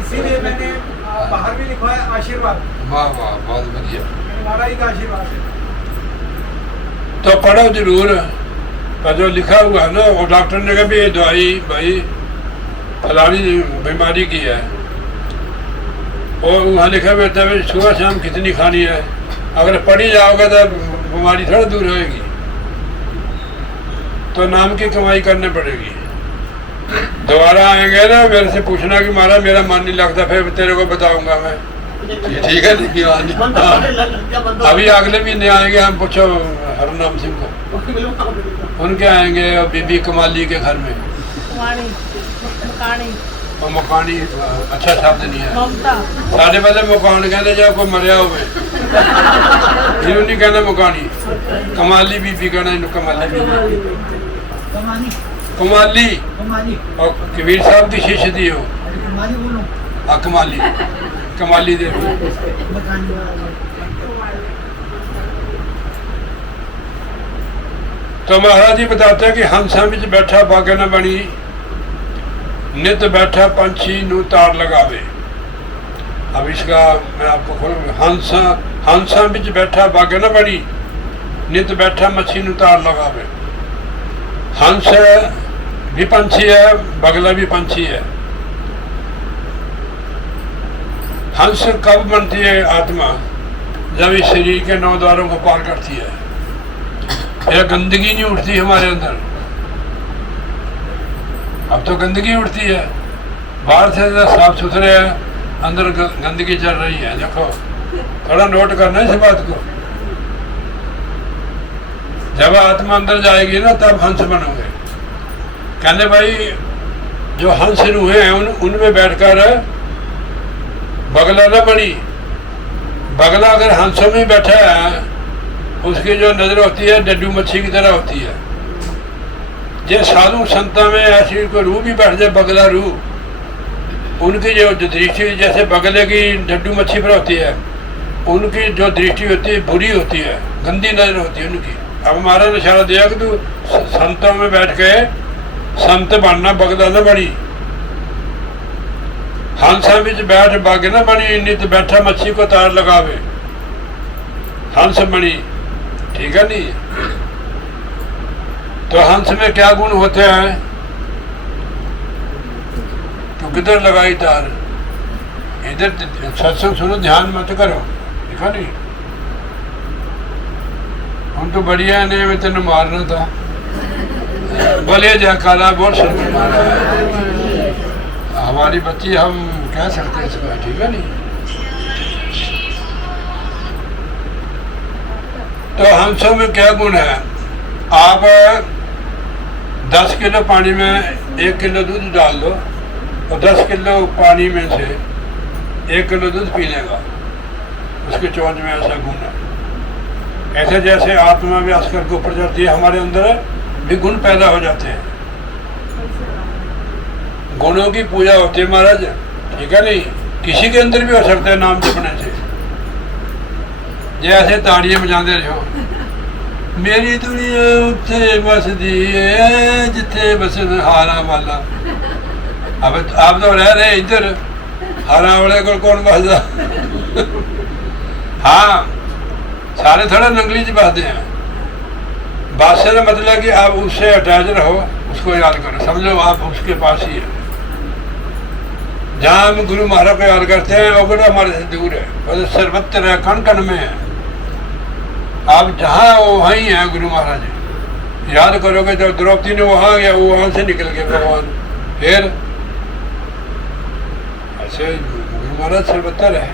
इसीलिए मैंने बाहर भी लिखा है आशीर्वाद। वाह वाह, बहुत बढ़िया। महाराज जी का आशीर्वाद है। तो पढ़ो जरूर, पर जो लिखा हुआ है ना, वो डॉक्टर ने कहा भी ये दवाई भाई फलानी बीमारी की है, और वहाँ लिखा रहता है सुबह शाम कितनी खानी है। अगर पढ़ी जाओगे तो बीमारी थोड़ा दूर होएगी। तो नाम की कमाई करनी पड़ेगी। दोबारा आएंगे ना मेरे से पूछना कि महाराज मेरा मन नहीं लगता, फिर तेरे को बताऊंगा मैं। ठीक है, नहीं अभी अगले महीने आएंगे हम, पूछो हरनाम सिंह को, उनके आएंगे और बीबी कमाली के घर में। और मकानी अच्छा शब्द नहीं है, साढ़े पहले मकान कहने जाओ कोई मरिया हो, इन्हों नहीं कहना मकानी, कमाली बीबी कहना, इन्हों कमाली बीबी, कमाली। और कबीर साहब की शिष्य थी हो, हाँ कमाली, कमाली दे। तो महाराज जी बताते हैं कि हंसा विच बैठा बागे न बनी, नित बैठा पंछी नू तार लगावे। अब इसका मैं आपको खोलूंगा। हंसा विच बैठा बागे न बनी, नित बैठा मच्छी नू तार लगावे। हंस भी पंछी है, बगला भी पंछी है। हंस कब बनती है आत्मा? जब इस शरीर के 9 द्वारों को पार करती है। यह गंदगी नहीं उठती हमारे अंदर। अब तो गंदगी उठती है, बाहर से साफ सुथरे है, अंदर गंदगी चल रही है। देखो, थोड़ा नोट करना है इस बात को। जब आत्मा अंदर जाएगी ना तब हंस बनोगे। कहने भाई जो हंस रूहें हैं उनमें बैठकर बगला न बनी। बगला अगर हंसों में बैठा है, उसकी जो नजर होती है डड्डू मच्छी की तरह होती है। जे साधु संता में ऐसी कोई रूह भी बैठ जाए, बगला रूह, उनकी जो दृष्टि जैसे बगले की डड्डू मच्छी पर होती है, उनकी जो दृष्टि होती है बुरी होती है, गंदी नजर होती है उनकी। अब हमारा इशारा दिया कि तू संतों में बैठ के संत बनना, बगला न बनी। हंसा बिच बैठ बागे न बनी, नित बैठा मच्छी को तार लगावे। हंस बनी, ठीक है नहीं? तो हंस में क्या गुण होते हैं? तो किधर लगाई तार? इधर सत्संग सुनो, ध्यान मत करो, देखा नहीं? हम तो बढ़िया नहीं, मैं तेन मारना था। बोले जयकारा बोल सकते हमारी बच्ची, हम कह सकते हैं इसका, ठीक है नहीं? तो हंसों में क्या गुण है? आप 10 किलो पानी में 1 किलो दूध डाल दो, और 10 किलो पानी में से 1 किलो दूध पी लेगा। उसके चोंच में ऐसा गुण है। ऐसे जैसे आत्मा व्यास करके ऊपर जाती है, हमारे अंदर भी गुण पैदा हो जाते हैं। गुणों की पूजा होती है महाराज, ठीक है नहीं? किसी के अंदर भी हो सकता है नाम जपने से। जे ऐसे ताड़ियां बजाते रहो, मेरी दुनिया उत्थे बसदी है जिथे बसन हारा वाला। अब आप तो रह रहे इधर, हारा वाले को कौन बसदा? हाँ, सारे थोड़ा नंगली च बसते हैं। बादशाह का मतलब कि आप उससे अटैच रहो, उसको याद करो, समझो आप उसके पास ही है। जहाँ हम गुरु महाराज को याद करते हैं वो बड़ा हमारे से दूर है, और सर्वत्र है, कण कण में है। आप जहाँ हो वहीं है गुरु महाराज जी। याद करोगे जब द्रौपदी ने वहाँ गया, वो वहाँ से निकल गए भगवान। फिर ऐसे गुरु महाराज सर्वत्र है,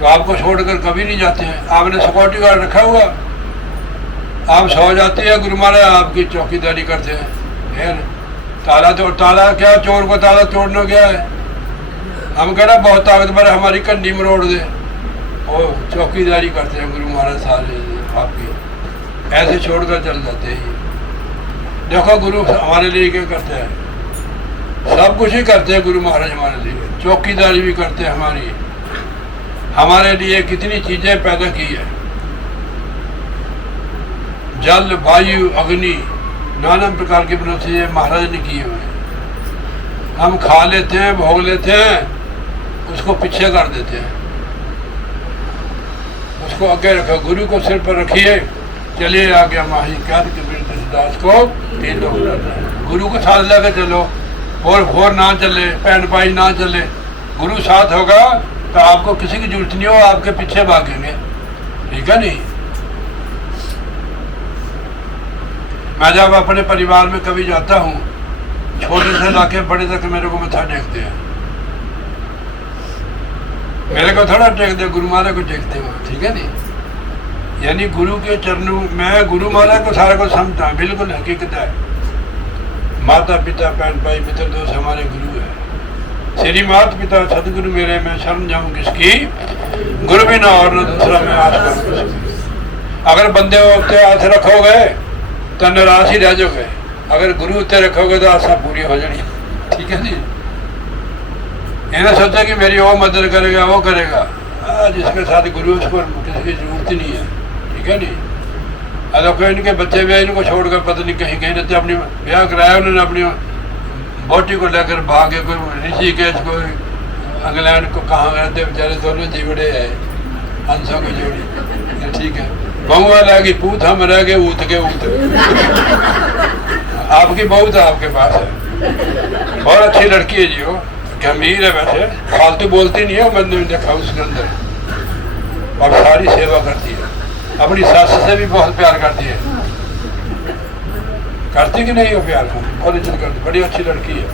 तो आपको छोड़कर कभी नहीं जाते हैं। आपने सिक्योरिटी गार्ड रखा हुआ, आप सो जाते हैं, गुरु महाराज आपकी चौकीदारी करते हैं। फिर ताला तो ताला क्या, चोर को ताला तोड़ना क्या है? हम कहना बहुत ताकतवर है, हमारी कंडी मरोड़ दे, वो चौकीदारी करते हैं गुरु महाराज सारे आपकी। ऐसे छोड़कर चल जाते हैं। देखो गुरु हमारे लिए क्या करते हैं, सब कुछ ही करते हैं गुरु महाराज हमारे लिए, चौकीदारी भी करते हैं हमारे लिए कितनी चीजें पैदा की है। जल, वायु, अग्नि, नाना प्रकार के मनुष्य महाराज ने किए हुए हैं। हम खा लेते हैं, भोग लेते हैं, उसको पीछे कर देते हैं, उसको आगे रखो, गुरु को सिर पर रखिए, चलिए आ गया माही क्या दास को गुरु को साथ लेकर चलो। फोर ना चले, पैन पाई ना चले, गुरु साथ होगा तो आपको किसी की जरूरत नहीं हो, आपके पीछे भागेंगे। ठीक है नहीं? मैं जब अपने परिवार में कभी जाता हूँ, छोटे से लाके बड़े तक मेरे को मत्था टेकते हैं। मेरे को थोड़ा टेकते, गुरु महाराज को टेकते हो। ठीक है नहीं? यानी गुरु के चरणों, मैं गुरु महाराज को सारा को समझता हूँ, बिल्कुल हकीकत है। माता पिता बहन भाई मित्र दोस्त हमारे गुरु है। श्री माता पिता सदगुरु मेरे, मैं शरण जाऊँ किसकी? गुरु बिना और न दूसरा मैं आस करूँ। अगर बंदे उत्ते हाथ रखोगे तो निराश ही रह जाओगे, अगर गुरु उत्ते रखोगे तो आशा पूरी हो जानी। ठीक है जी? इन्हें सोचा कि मेरी वो मदद करेगा, वो करेगा, जिसके साथ गुरु उसको किसी की जरूरत नहीं है। ठीक है नहीं? अगर कोई इनके बच्चे भी इनको छोड़कर पता नहीं कहीं कहीं रहते, अपनी ब्याह कराया उन्होंने, अपनी बोटी को लेकर भागे, कोई ऋषिकेश, कोई इंग्लैंड को, कहाँ रहते बेचारे, दोनों जीवड़े है, हंसों की जोड़ी। ठीक है? बहुआ लगी पूत, हम रह गए ऊत के ऊत। आपकी बहू तो आपके पास है, बहुत अच्छी लड़की है जी, वो गंभीर है, वैसे फालतू बोलती नहीं है, मैंने देखा उसके अंदर, और सारी सेवा करती है, अपनी सास से भी बहुत प्यार करती है। करती कि नहीं हो प्यार को? बहुत इज्जत करती, बड़ी अच्छी लड़की है।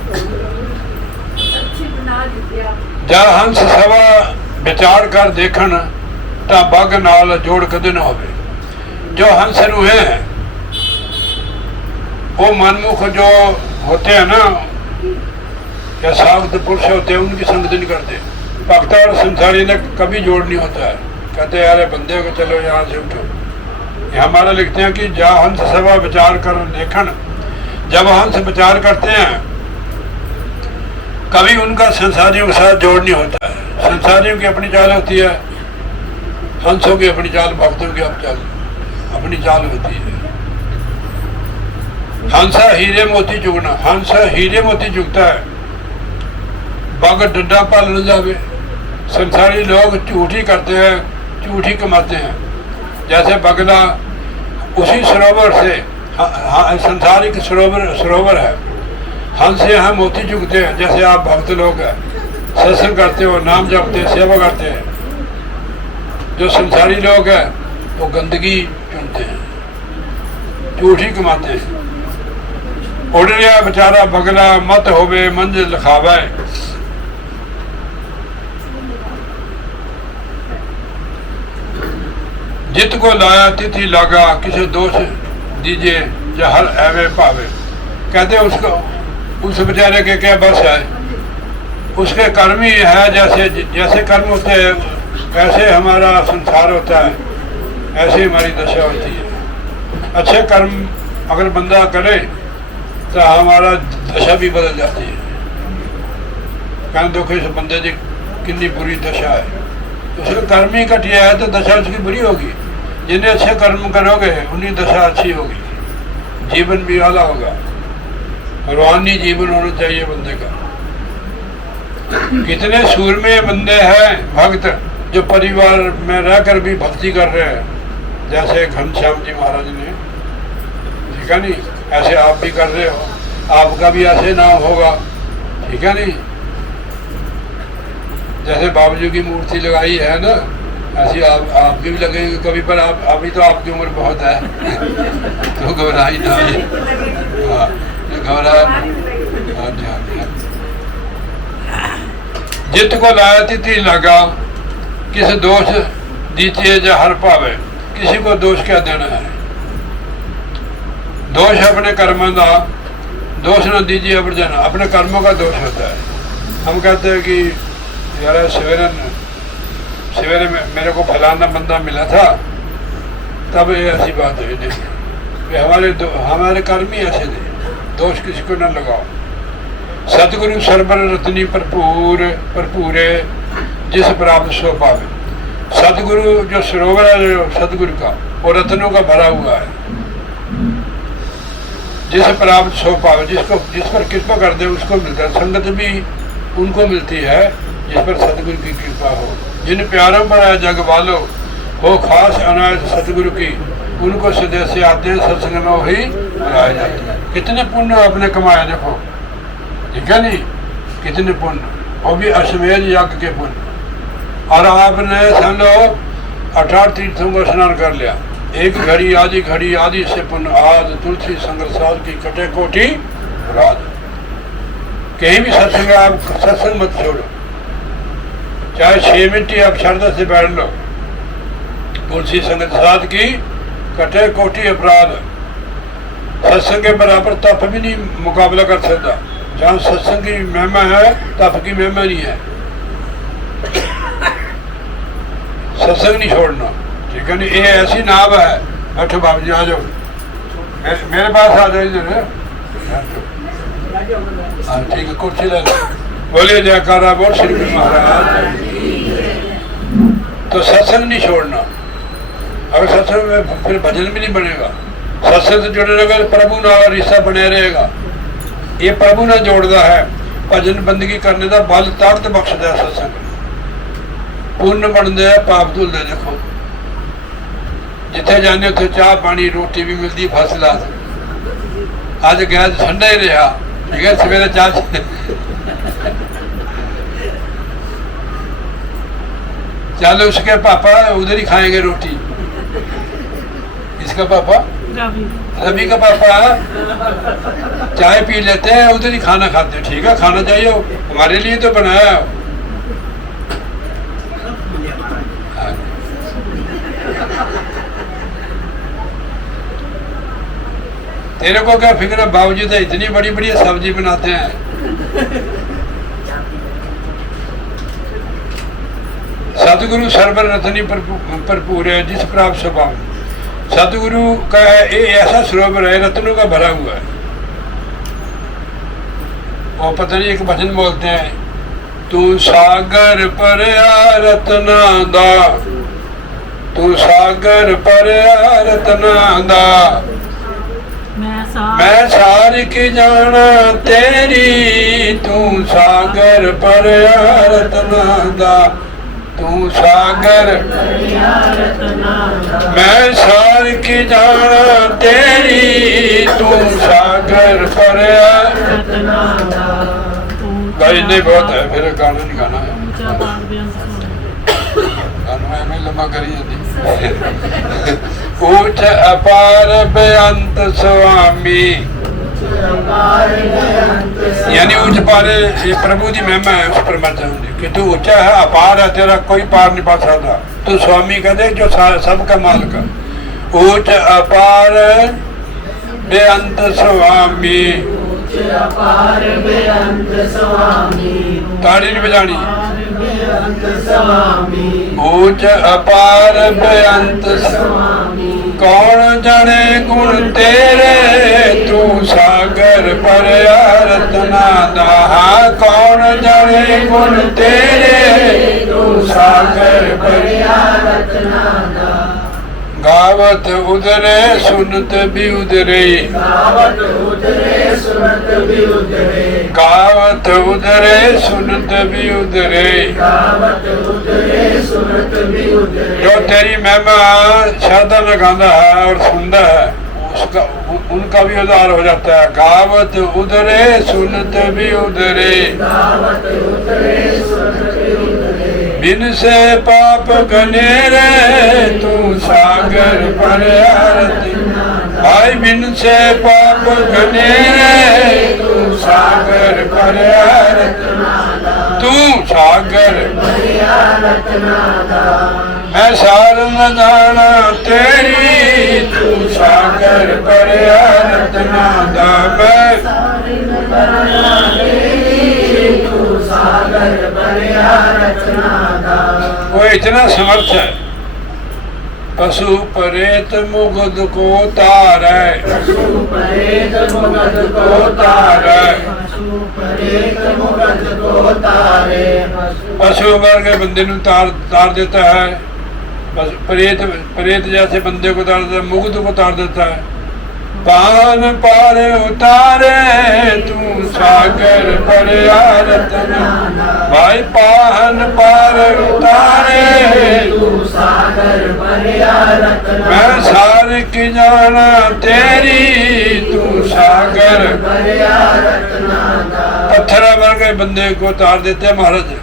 जहाँ हंस सवा विचार कर देखन ता बग नाल जोड़ कदे न होवे। जो हंस रूहे हैं वो मनमुख जो होते हैं ना, या सावध पुरुष होते हैं, उनकी संगत नहीं करते। भक्त और संसारी ने कभी जोड़ नहीं होता है, कहते यार बंदे को चलो यहाँ से उठो। हमारा लिखते हैं कि जा हंस सभा विचार कर लेखन, जब हंस विचार करते हैं कभी उनका संसारियों के साथ जोड़ नहीं होता है। संसारियों की अपनी चाल होती है, हंसों की अपनी चाल, भक्तों की अपनी चाल होती है। हंसा हीरे मोती चुगना, हंस हीरे मोती चुगता है, बग डंडा पाल न जावे। संसारी लोग झूठी करते हैं, झूठी कमाते हैं। जैसे बगला उसी सरोवर से, संसारिक सरोवर है, हंस यहाँ मोती चुगते हैं। जैसे आप भक्त लोग हैं, सत्संग करते हो, नाम जपते हैं, सेवा करते हैं। जो संसारी लोग हैं वो गंदगी चुनते हैं, झूठी कमाते हैं। उड़ गया बेचारा बगला, मत होवे मंजिल लिखावा। जित को लाया तिथि लागा, किसे दोष दीजिए जहर एवे पावे। कहते उसको, उस बेचारे के क्या बस है, उसके कर्म ही है। जैसे कर्म होते हैं वैसे हमारा संसार होता है, ऐसे हमारी दशा होती है। अच्छे कर्म अगर बंदा करे तो हमारा दशा भी बदल जाती है। कहते देखो इस बंदे की कितनी बुरी दशा है, उसमें कर्म ही घटिया है तो दशा उसकी बुरी होगी। जिन्हें अच्छे कर्म करोगे उनकी दशा अच्छी होगी, जीवन भी आला होगा। रूहानी जीवन होना चाहिए बंदे का। कितने सूरमे बंदे हैं भक्त जो परिवार में रहकर भी भक्ति कर रहे हैं, जैसे घनश्याम जी महाराज ने, ठीक है नहीं? ऐसे आप भी कर रहे हो, आपका भी ऐसे नाम होगा, ठीक है नहीं? जैसे बाबूजी की मूर्ति लगाई है ना, ऐसी आपकी भी लगेगी कभी, पर आप अभी तो आपकी उम्र बहुत है तो घबराई ना, हाँ घबरा। हाँ जी, हाँ जी। जित को लाया तिथि लगा, किस दोष दीजिए जो हर पावे। किसी को दोष क्या देना है? दोष अपने कर्मों का दोष न दीजिए अवर जन। अपने कर्मों का दोष होता है। हम कहते हैं कि यार सवेरे मेरे को फलाना बंदा मिला था, तब ये ऐसी बात है नहीं, हमारे कर्म ही ऐसे थे। दोष किसी को न लगाओ। सतगुरु सरबर रत्नी भरपूरे जिस प्राप्त सो पावे। सतगुरु जो सरोवर है जो सतगुरु का, वो रत्नों का भरा हुआ है। जिस प्राप्त सो पावे, जिस पर कृपा कर दे उसको मिलता है। संगत भी उनको मिलती है जिस पर सतगुरु की कृपा हो। जिन प्यारों पर है जग वालो, हो खास अनायत सतगुरु की, उनको सदैव से आते हैं सत्संग में ही बुलाए जाते हैं। कितने पुण्य आपने कमाए देखो, ठीक है नहीं? कितने पुण्य, वो भी अश्वमेध यज्ञ के पुण्य। और आपने समझो 18 तीर्थों को स्नान कर लिया। एक घड़ी आदि से पुण्य आज तुलसी संगर साध की कटे कोटि राज। कहीं भी सत्संग, आप सत्संग मत छोड़ो, चाहे 6 मिनट ही आप श्रद्धा से बैठ लो। तुलसी संगत साध की कटे कोटि अपराध। सत्संग के बराबर तप भी नहीं मुकाबला कर सकता। जहाँ सत्संग की महिमा है, तप की महिमा नहीं है। सत्संग नहीं छोड़ना, ठीक है नहीं? ये ऐसी नाव है। बैठो बाबू जी, आ जाओ मेरे पास, आ जाओ इधर। हाँ ठीक है, कुर्सी ले लो। बोलिए जयकारा बोल श्री गुरु महाराज। तो सत्संग नहीं छोड़ना। अगर सत्संग में फिर भजन भी नहीं बनेगा। सत्संग से जुड़े रहेगा तो प्रभु नाल रिश्ता बने रहेगा। ये प्रभु ने जोड़ता है। भजन बंदगी करने का बल ताकत बख्शदा है सत्संग। पुण्य बनते हैं, पाप धुलते। देखो जिथे जाने उसे चाह पानी रोटी भी मिलती फर्स्ट क्लास। अज गैस ठंडा ही रहा, ठीक है? सवेरे चाह चल उसके पापा उधर ही खाएंगे रोटी। इसका पापा रवि का पापा चाय पी लेते हैं, उधर ही खाना खाते हैं। ठीक है, खाना चाहिए, हमारे लिए तो बनाया है। तेरे को क्या फिक्र है? बाबूजी तो इतनी बड़ी बड़ी सब्जी बनाते हैं। सतगुरु सर्वर रत्नी भरपूर है जिस प्राप्त स्वभाव। सतगुरु का ये ऐसा सरोवर है, रत्नों का भरा हुआ है। और पता नहीं एक वचन बोलते हैं, तू सागर पर रत्ना दा, तू सागर पर रत्ना दा। मैं सार की जाना तेरी, तू सागर पर रत्ना दा। तू सागर मैं सार की जाना तेरी, तू सागर पर। भाई नहीं बहुत है, फिर गाना नहीं गाना है। गाना में लम्बा करी जाती। ऊंच अपार बेअंत स्वामी, यानी ऊंच पार ये प्रभु की महिमा है। उस पर मर जाऊंगी कि तू ऊंचा है, अपार है, तेरा कोई पार नहीं पा सकता। तू स्वामी का दे जो सबका मालिक है। ऊंच अपार बेअंत स्वामी, ताड़ी नहीं बजानी। ऊंच अपार बेअंत स्वामी, कौन जाने गुण तेरे, तू सागर पर रत्ना दा। कौन जाने गुण तेरे, तू सागर भरिया रत्ना दा। गावत उदरे सुनत भी उदरे गावत उदरे सुनत भी उदरे। गावत उदरे सुनत भी उदरे गावत उदरे सुनत भी उदरे। जो तेरी महिमा श्रद्धा में गाता है और सुनता है उसका उनका भी उद्धार हो जाता है। गावत उदरे सुनत भी उदरे गावत उदरे सुनत भी उदरे। बिन से पाप घनेरे तू सागर भरिया रत्ना दा। भाई बिन से पाप घनेरे तू सागर भरिया रत्ना दा। तू सागर भरिया रत्ना दा। मैं सार न जाना तेरी तू सागर भरिया रत्ना दा। मैं सारी नजराना तेरी तू सागर भरिया रत्ना दा। वो इतना समर्थ है। पशु परेत मुगध को तारै पशु परेत मुगध को तारै पशु परेत मुगध को तारे। पशु वर्ग के बंदे ਨੂੰ तार देता है। प्रेत जैसे बंदे को तार देता है, मुग्ध को तार देता है। पान पार उतारे तू सागर भरिया रत्ना दा। भाई पान पार उतारे तू सागर भरिया रत्ना। मैं सार की जाना तेरी तू सागर भरिया रत्ना दा। पत्थर वर्ग के बंदे को तार देते हैं महाराज।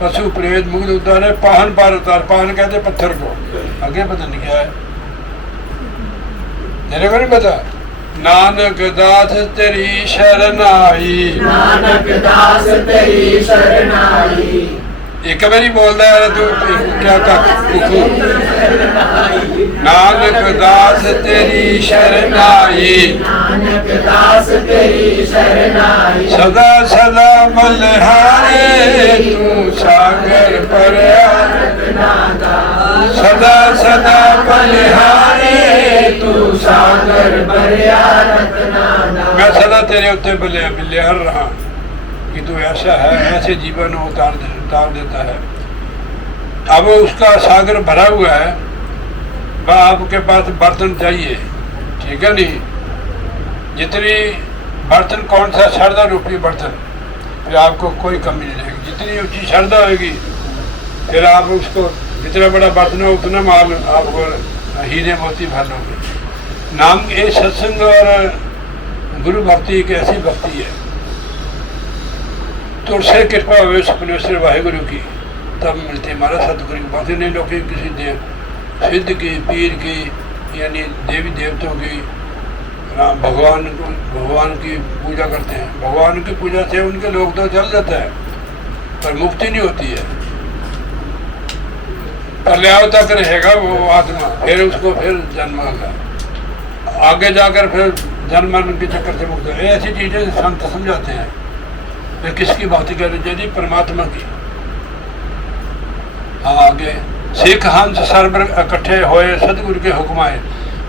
पशु प्रेत मुग्ध उतारे पाहन पार उतार। पाहन कहते पत्थर को। आगे पता नहीं क्या है, तेरे को नहीं पता। नानक दास तेरी शरण आई। नानक दास तेरी शरण आई। एक बारी बोलता है तू क्या नानक दास तेरी शरण आई। नानक दास तेरी शरण आई। सदा सदा बलिहारे तू सागर भरिया रत्ना दा। सदा सदा बलिहारे तू सागर भरिया रत्ना दा। मैं सदा तेरे उत्ते बलिहार रहा कि तू ऐसा है, ऐसे जीवन उतार देता है। अब उसका सागर भरा हुआ है, वह आपके पास बर्तन चाहिए, ठीक है नहीं। जितनी बर्तन कौन सा श्रद्धा रूपी बर्तन, फिर आपको कोई कमी नहीं रहेगी। जितनी ऊंची श्रद्धा होगी फिर आप उसको जितना बड़ा बर्तन हो उतना माल आपको हीरे मोती भर लोगे। नाम ये सत्संग और गुरु भक्ति एक ऐसी भक्ति है तो उससे कृपा हो परमेश्वर वाहिगुरु की तब मिलती है। हमारा सतगुरु की बातें नहीं लोग किसी देव सिद्ध की पीर की यानी देवी देवताओं की भगवान की पूजा करते हैं। भगवान की पूजा से उनके लोग तो चल जाता है पर मुक्ति नहीं होती है। कल्याण तक रहेगा वो आत्मा, फिर उसको फिर जन्म आएगा, आगे जाकर फिर जन्म मरण के चक्कर से मुक्त है। ऐसी चीजें संत समझाते हैं। फिर किसकी भक्ति करनी चाहिए? परमात्मा की। हाँ आगे सिख हंस सर्वर इकट्ठे होए सतगुरु के हुक्म आए।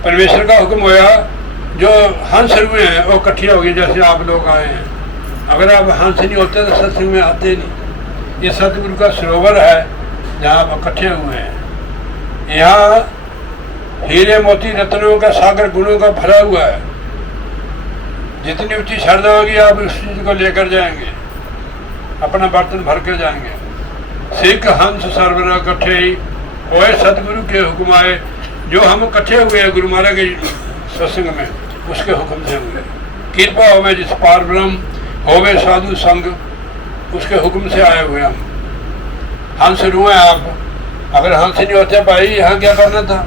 परमेश्वर का हुक्म होया, जो हंस हुए हैं वो इकट्ठे हो गए जैसे आप लोग आए हैं। अगर आप हंस नहीं होते तो सत्संग में आते नहीं। ये सतगुरु का सरोवर है जहाँ आप इकट्ठे हुए हैं। यहाँ हीरे मोती रत्नों का सागर गुणों का भरा हुआ है। जितनी ऊंची श्रद्धा होगी आप उस चीज को लेकर जाएंगे, अपना बर्तन भर के जाएंगे। सिख हंस सर्वर इकट्ठे होए सतगुरु के हुक्म आए। जो हम इकट्ठे हुए हैं गुरु महाराज के सत्संग में उसके हुक्म से हुए। कृपा होवे जिस पार ब्रह्म होवे साधु संग, उसके हुक्म से आए हुए हम। हंस रुए आप, अगर हंस नहीं होते भाई यहाँ क्या करना था?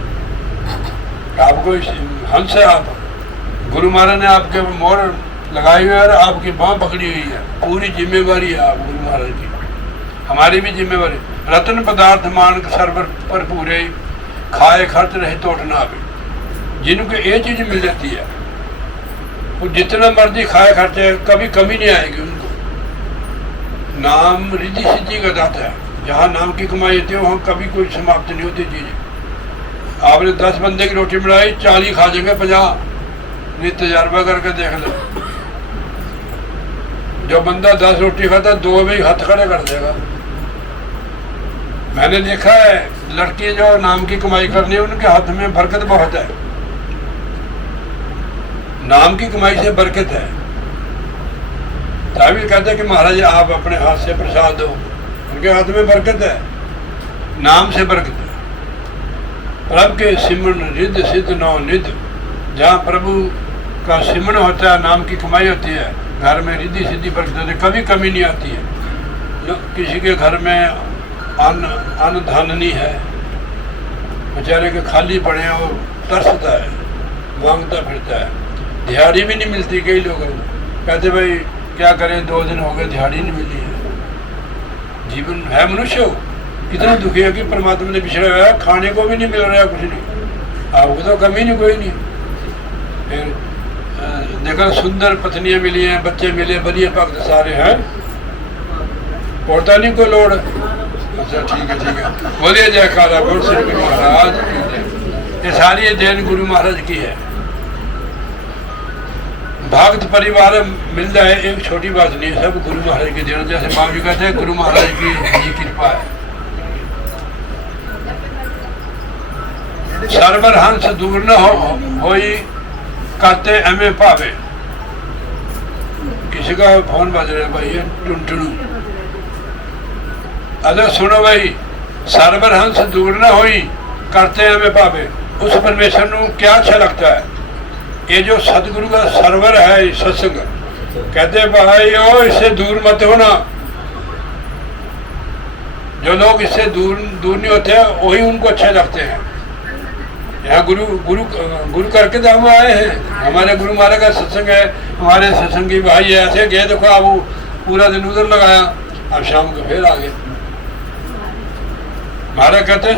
आपको हंस है आप, गुरु महाराज ने आपके मोहर लगाई हुई है और आपकी बाँह पकड़ी हुई है। पूरी जिम्मेवारी है आप गुरु महाराज की, हमारी भी जिम्मेवारी। रत्न पदार्थ मान सर्वर पर पूरे खाए खर्च रहे तोट ना आवे। जिनको ये चीज मिल जाती है वो जितना मर्जी खाए खर्चे कभी कमी नहीं आएगी उनको। नाम रिद्धि सिद्धि का दाता है। जहाँ नाम की कमाई होती है वहाँ कभी कोई समाप्त नहीं होती चीज़। आपने 10 बंदे की रोटी बनाई 40 खा जाएंगे 50। नहीं तजर्बा करके देख लो। जो बंदा 10 रोटी खाता 2 में ही हाथ खड़े कर देगा। मैंने देखा है लड़की जो नाम की कमाई करनी है उनके हाथ में बरकत बहुत है, नाम की कमाई से बरकत है। तभी कहते हैं कि महाराज आप अपने हाथ से प्रसाद दो, उनके हाथ में बरकत है, नाम से बरकत है। प्रभु के सिमरन रिद्ध सिद्ध नौ निध, जहाँ प्रभु का सिमरन होता है, नाम की कमाई होती है, घर में रिद्धि सिद्धि बरकत होती है, कभी कमी नहीं आती है। किसी के घर में अन्न धन नहीं है, बेचारे के खाली पड़े हैं, वो तरसता है, मांगता फिरता है, दिहाड़ी भी नहीं मिलती। कई लोग कहते भाई क्या करें, 2 दिन हो गए दिहाड़ी नहीं मिली है। जीवन है मनुष्य हो कितना दुखी है कि परमात्मा ने पिछड़ा हुआ है, खाने को भी नहीं मिल रहा है, कुछ नहीं, आपको तो कमी नहीं कोई नहीं। फिर देखा सुंदर पत्नियां मिली हैं, बच्चे मिले, बढ़िया भक्त सारे हैं, पड़ता नहीं कोई लोड़। अच्छा ठीक है बोलिए जयकारा बोल श्री गुरु महाराज की जय। ये सारी देन गुरु महाराज की है। भक्त परिवार मिल जाए एक छोटी बात नहीं है, सब गुरु महाराज की देन। जैसे माँ जी कहते हैं गुरु महाराज की जी कृपा है। सर्वर हंस दूर न होई कहते एमे पावे। किसी का फोन बज रहा है भाई, ये टुनटुनू। अगर सुनो भाई, सर्वर हंस दूर न होई करते एमे पावे। उस परमेश्वर को क्या अच्छा लगता है? ये जो सदगुरु का सर्वर है सत्संग, कहते भाई ओ इससे दूर मत होना। जो लोग इससे दूर नहीं होते हैं वही उनको अच्छे लगते हैं। यहाँ गुरु गुरु गुरु करके तो हम आए हैं, हमारे गुरु महाराज का सत्संग है, हमारे सत्संगी भाई है। ऐसे गए देखो आप पूरा दिन उधर लगाया, अब शाम को फिर आ गए। महाराज कहते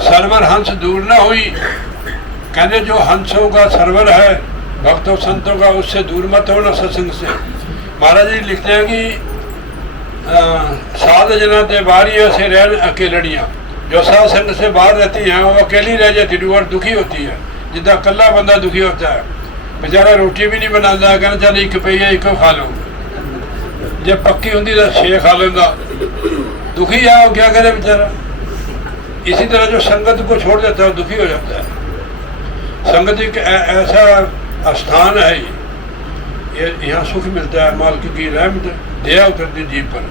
सर्वर हंस दूर ना हुई, कहते जो हंसों का सर्वर है भक्तों संतों का, उससे दूर मत होना सत्संग से। महाराज जी लिखते हैं कि साध जना ते बारियों से रहन अकेलड़ियाँ। जो सत्संग से बाहर रहती हैं वो अकेली रह जाती है और दुखी होती है। जितना कल्ला बंदा दुखी होता है, बेचारा रोटी भी नहीं बनाता, कहना चल एक पईया एक खा लो, जब पक्की होंगी तो 6 खा लेंदा। दुखी है वो, क्या करे बेचारा। इसी तरह जो संगत को छोड़ देता है दुखी हो जाता है। संगत एक ऐसा स्थान है, ये यहाँ सुख मिलता है, मालिक की रहमत दया उतरती जीव पर।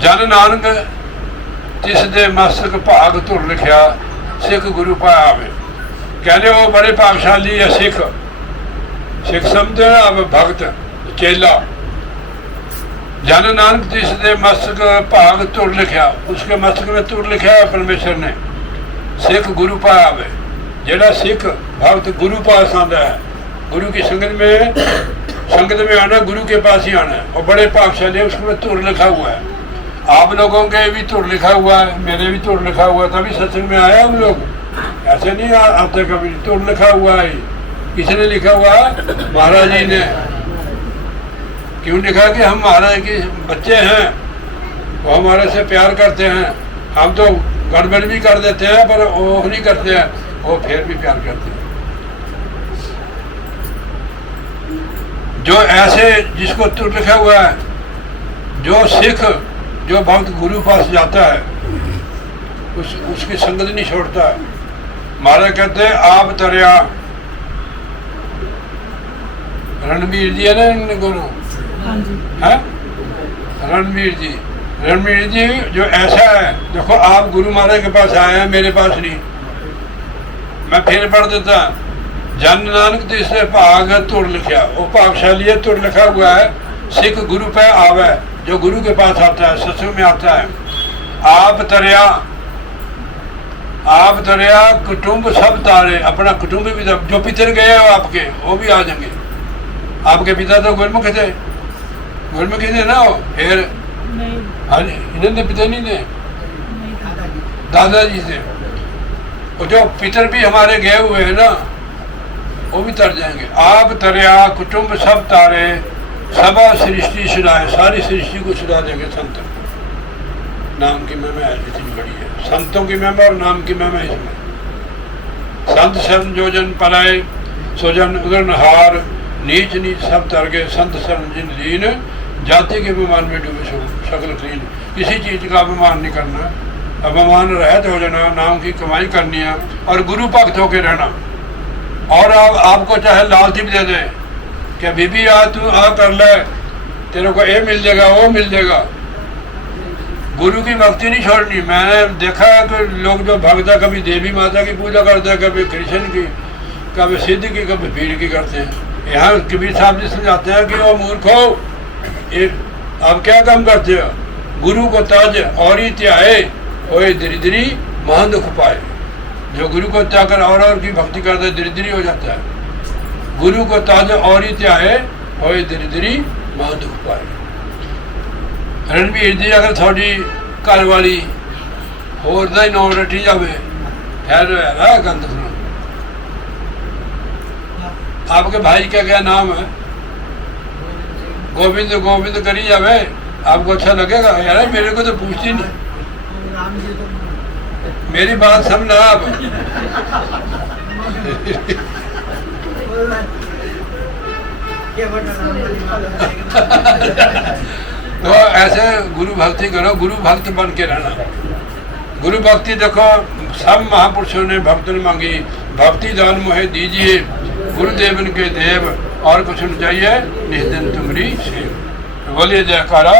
जन नानक जिस दे मस्तक भाग तुर लिखिया, सिख गुरु पाया आवे। कहने वो बड़े भागशाली है सिख। सिख समझते ना अब भक्त चेला। जन नानक जिस दे मस्तक भाग तुर लिखिया, उसके मस्तक में तुर लिखा है परमेश्वर ने, सिख गुरु पाया आवे। जेड़ा सिख भक्त गुरु पास आंदा है, गुरु की संगत में आना, गुरु के पास ही आना है। और बड़े भागशाली है, उसमें तुर लिखा हुआ है। आप लोगों के भी तुर लिखा हुआ है, मेरे भी तुर लिखा हुआ है, तभी सत्संग में आया हम लोग। ऐसे नहीं आते कभी, तुर लिखा हुआ है। किसने लिखा हुआ है? महाराज जी ने। क्यों लिखा? कि हम महाराज के बच्चे हैं, वो हमारे से प्यार करते हैं। हम तो गड़बड़ भी कर देते हैं पर वो नहीं करते हैं, वो फिर भी प्यार करते हैं। जो ऐसे जिसको तुर लिखा हुआ है, जो सिख जो भक्त गुरु पास जाता है उसकी संगत नहीं छोड़ता है। महाराज कहते हैं आप तरिया। रणवीर जी है ना इन गुरु है, रणवीर जी जो ऐसा है। देखो आप गुरु महाराज के पास आए हैं, मेरे पास नहीं। मैं फिर पढ़ देता, जन नानक तीसरे भाग तुर लिखा। वो भागशाली है, तुर लिखा हुआ है, सिख गुरु पे आवे। जो गुरु के पास आता है, सत्संग में आता है। आप तरिया कुटुंब सब तारे। अपना कुटुंब भी, जो पितर गए हो आपके, वो भी आ जाएंगे। आपके पिता तो गुरमुख थे ना, हो फिर इन्होंने पिता नहीं थे, दादाजी थे। और जो पितर भी हमारे गए हुए हैं ना, वो भी तर जाएंगे। आप तरिया कुटुंब सब तारे, सबा सृष्टि सुनाए। सारी सृष्टि को सुना देंगे संत। नाम की महिमा इतनी बड़ी है, संतों की महिमा और नाम की महिमा इसमें। संत शरण जोजन पलाए, सोजन उदरनहार, नीच नीच सब तर गए। संत शरण जिन लीन, जाति के अभिमान में डूबे सो शक्ल खील, किसी चीज़ का अभिमान नहीं करना, अभिमान रहित हो जाना, नाम की कमाई करनी है और गुरु भक्त होके रहना। और आपको चाहे लालची भी दे दें कि बीबी आ तू आ कर ले, तेरे को ये मिल जाएगा वो मिल जाएगा, गुरु की भक्ति नहीं छोड़नी। मैंने देखा है कि लोग जो भक्त है कभी देवी माता की पूजा करते हैं, कभी कृष्ण की, कभी सिद्ध की, कभी भीड़ की करते हैं। यहाँ कबीर साहब जी समझाते हैं कि वो मूर्ख हो, अब क्या काम करते हो, गुरु को ताज और ही त्याए ओए दरिद्री महान दुख पाए। जो गुरु को त्याग कर और की भक्ति करता है दरिद्री हो जाता है। गुरु को ताज और ही त्याए ओए दरिद्री महान दुख पाए। रणबीर जी अगर थोड़ी घर वाली होर दा ही नाम रटी जाए फिर है गंद सुनो। आपके भाई का क्या नाम है? गोविंद गोविंद करी जावे, आपको अच्छा लगेगा? यार मेरे को तो पूछती नहीं, मेरी बात समझना आप। तो ऐसे गुरु भक्ति करो, गुरु भक्त बन के रहना। गुरु भक्ति देखो सब महापुरुषों ने भक्त ने मांगी, भक्ति दान मोहे दीजिए गुरुदेवन के देव, और कुछ न चाहिए निज दिन तुमरी सेव। बोलिए जयकारा।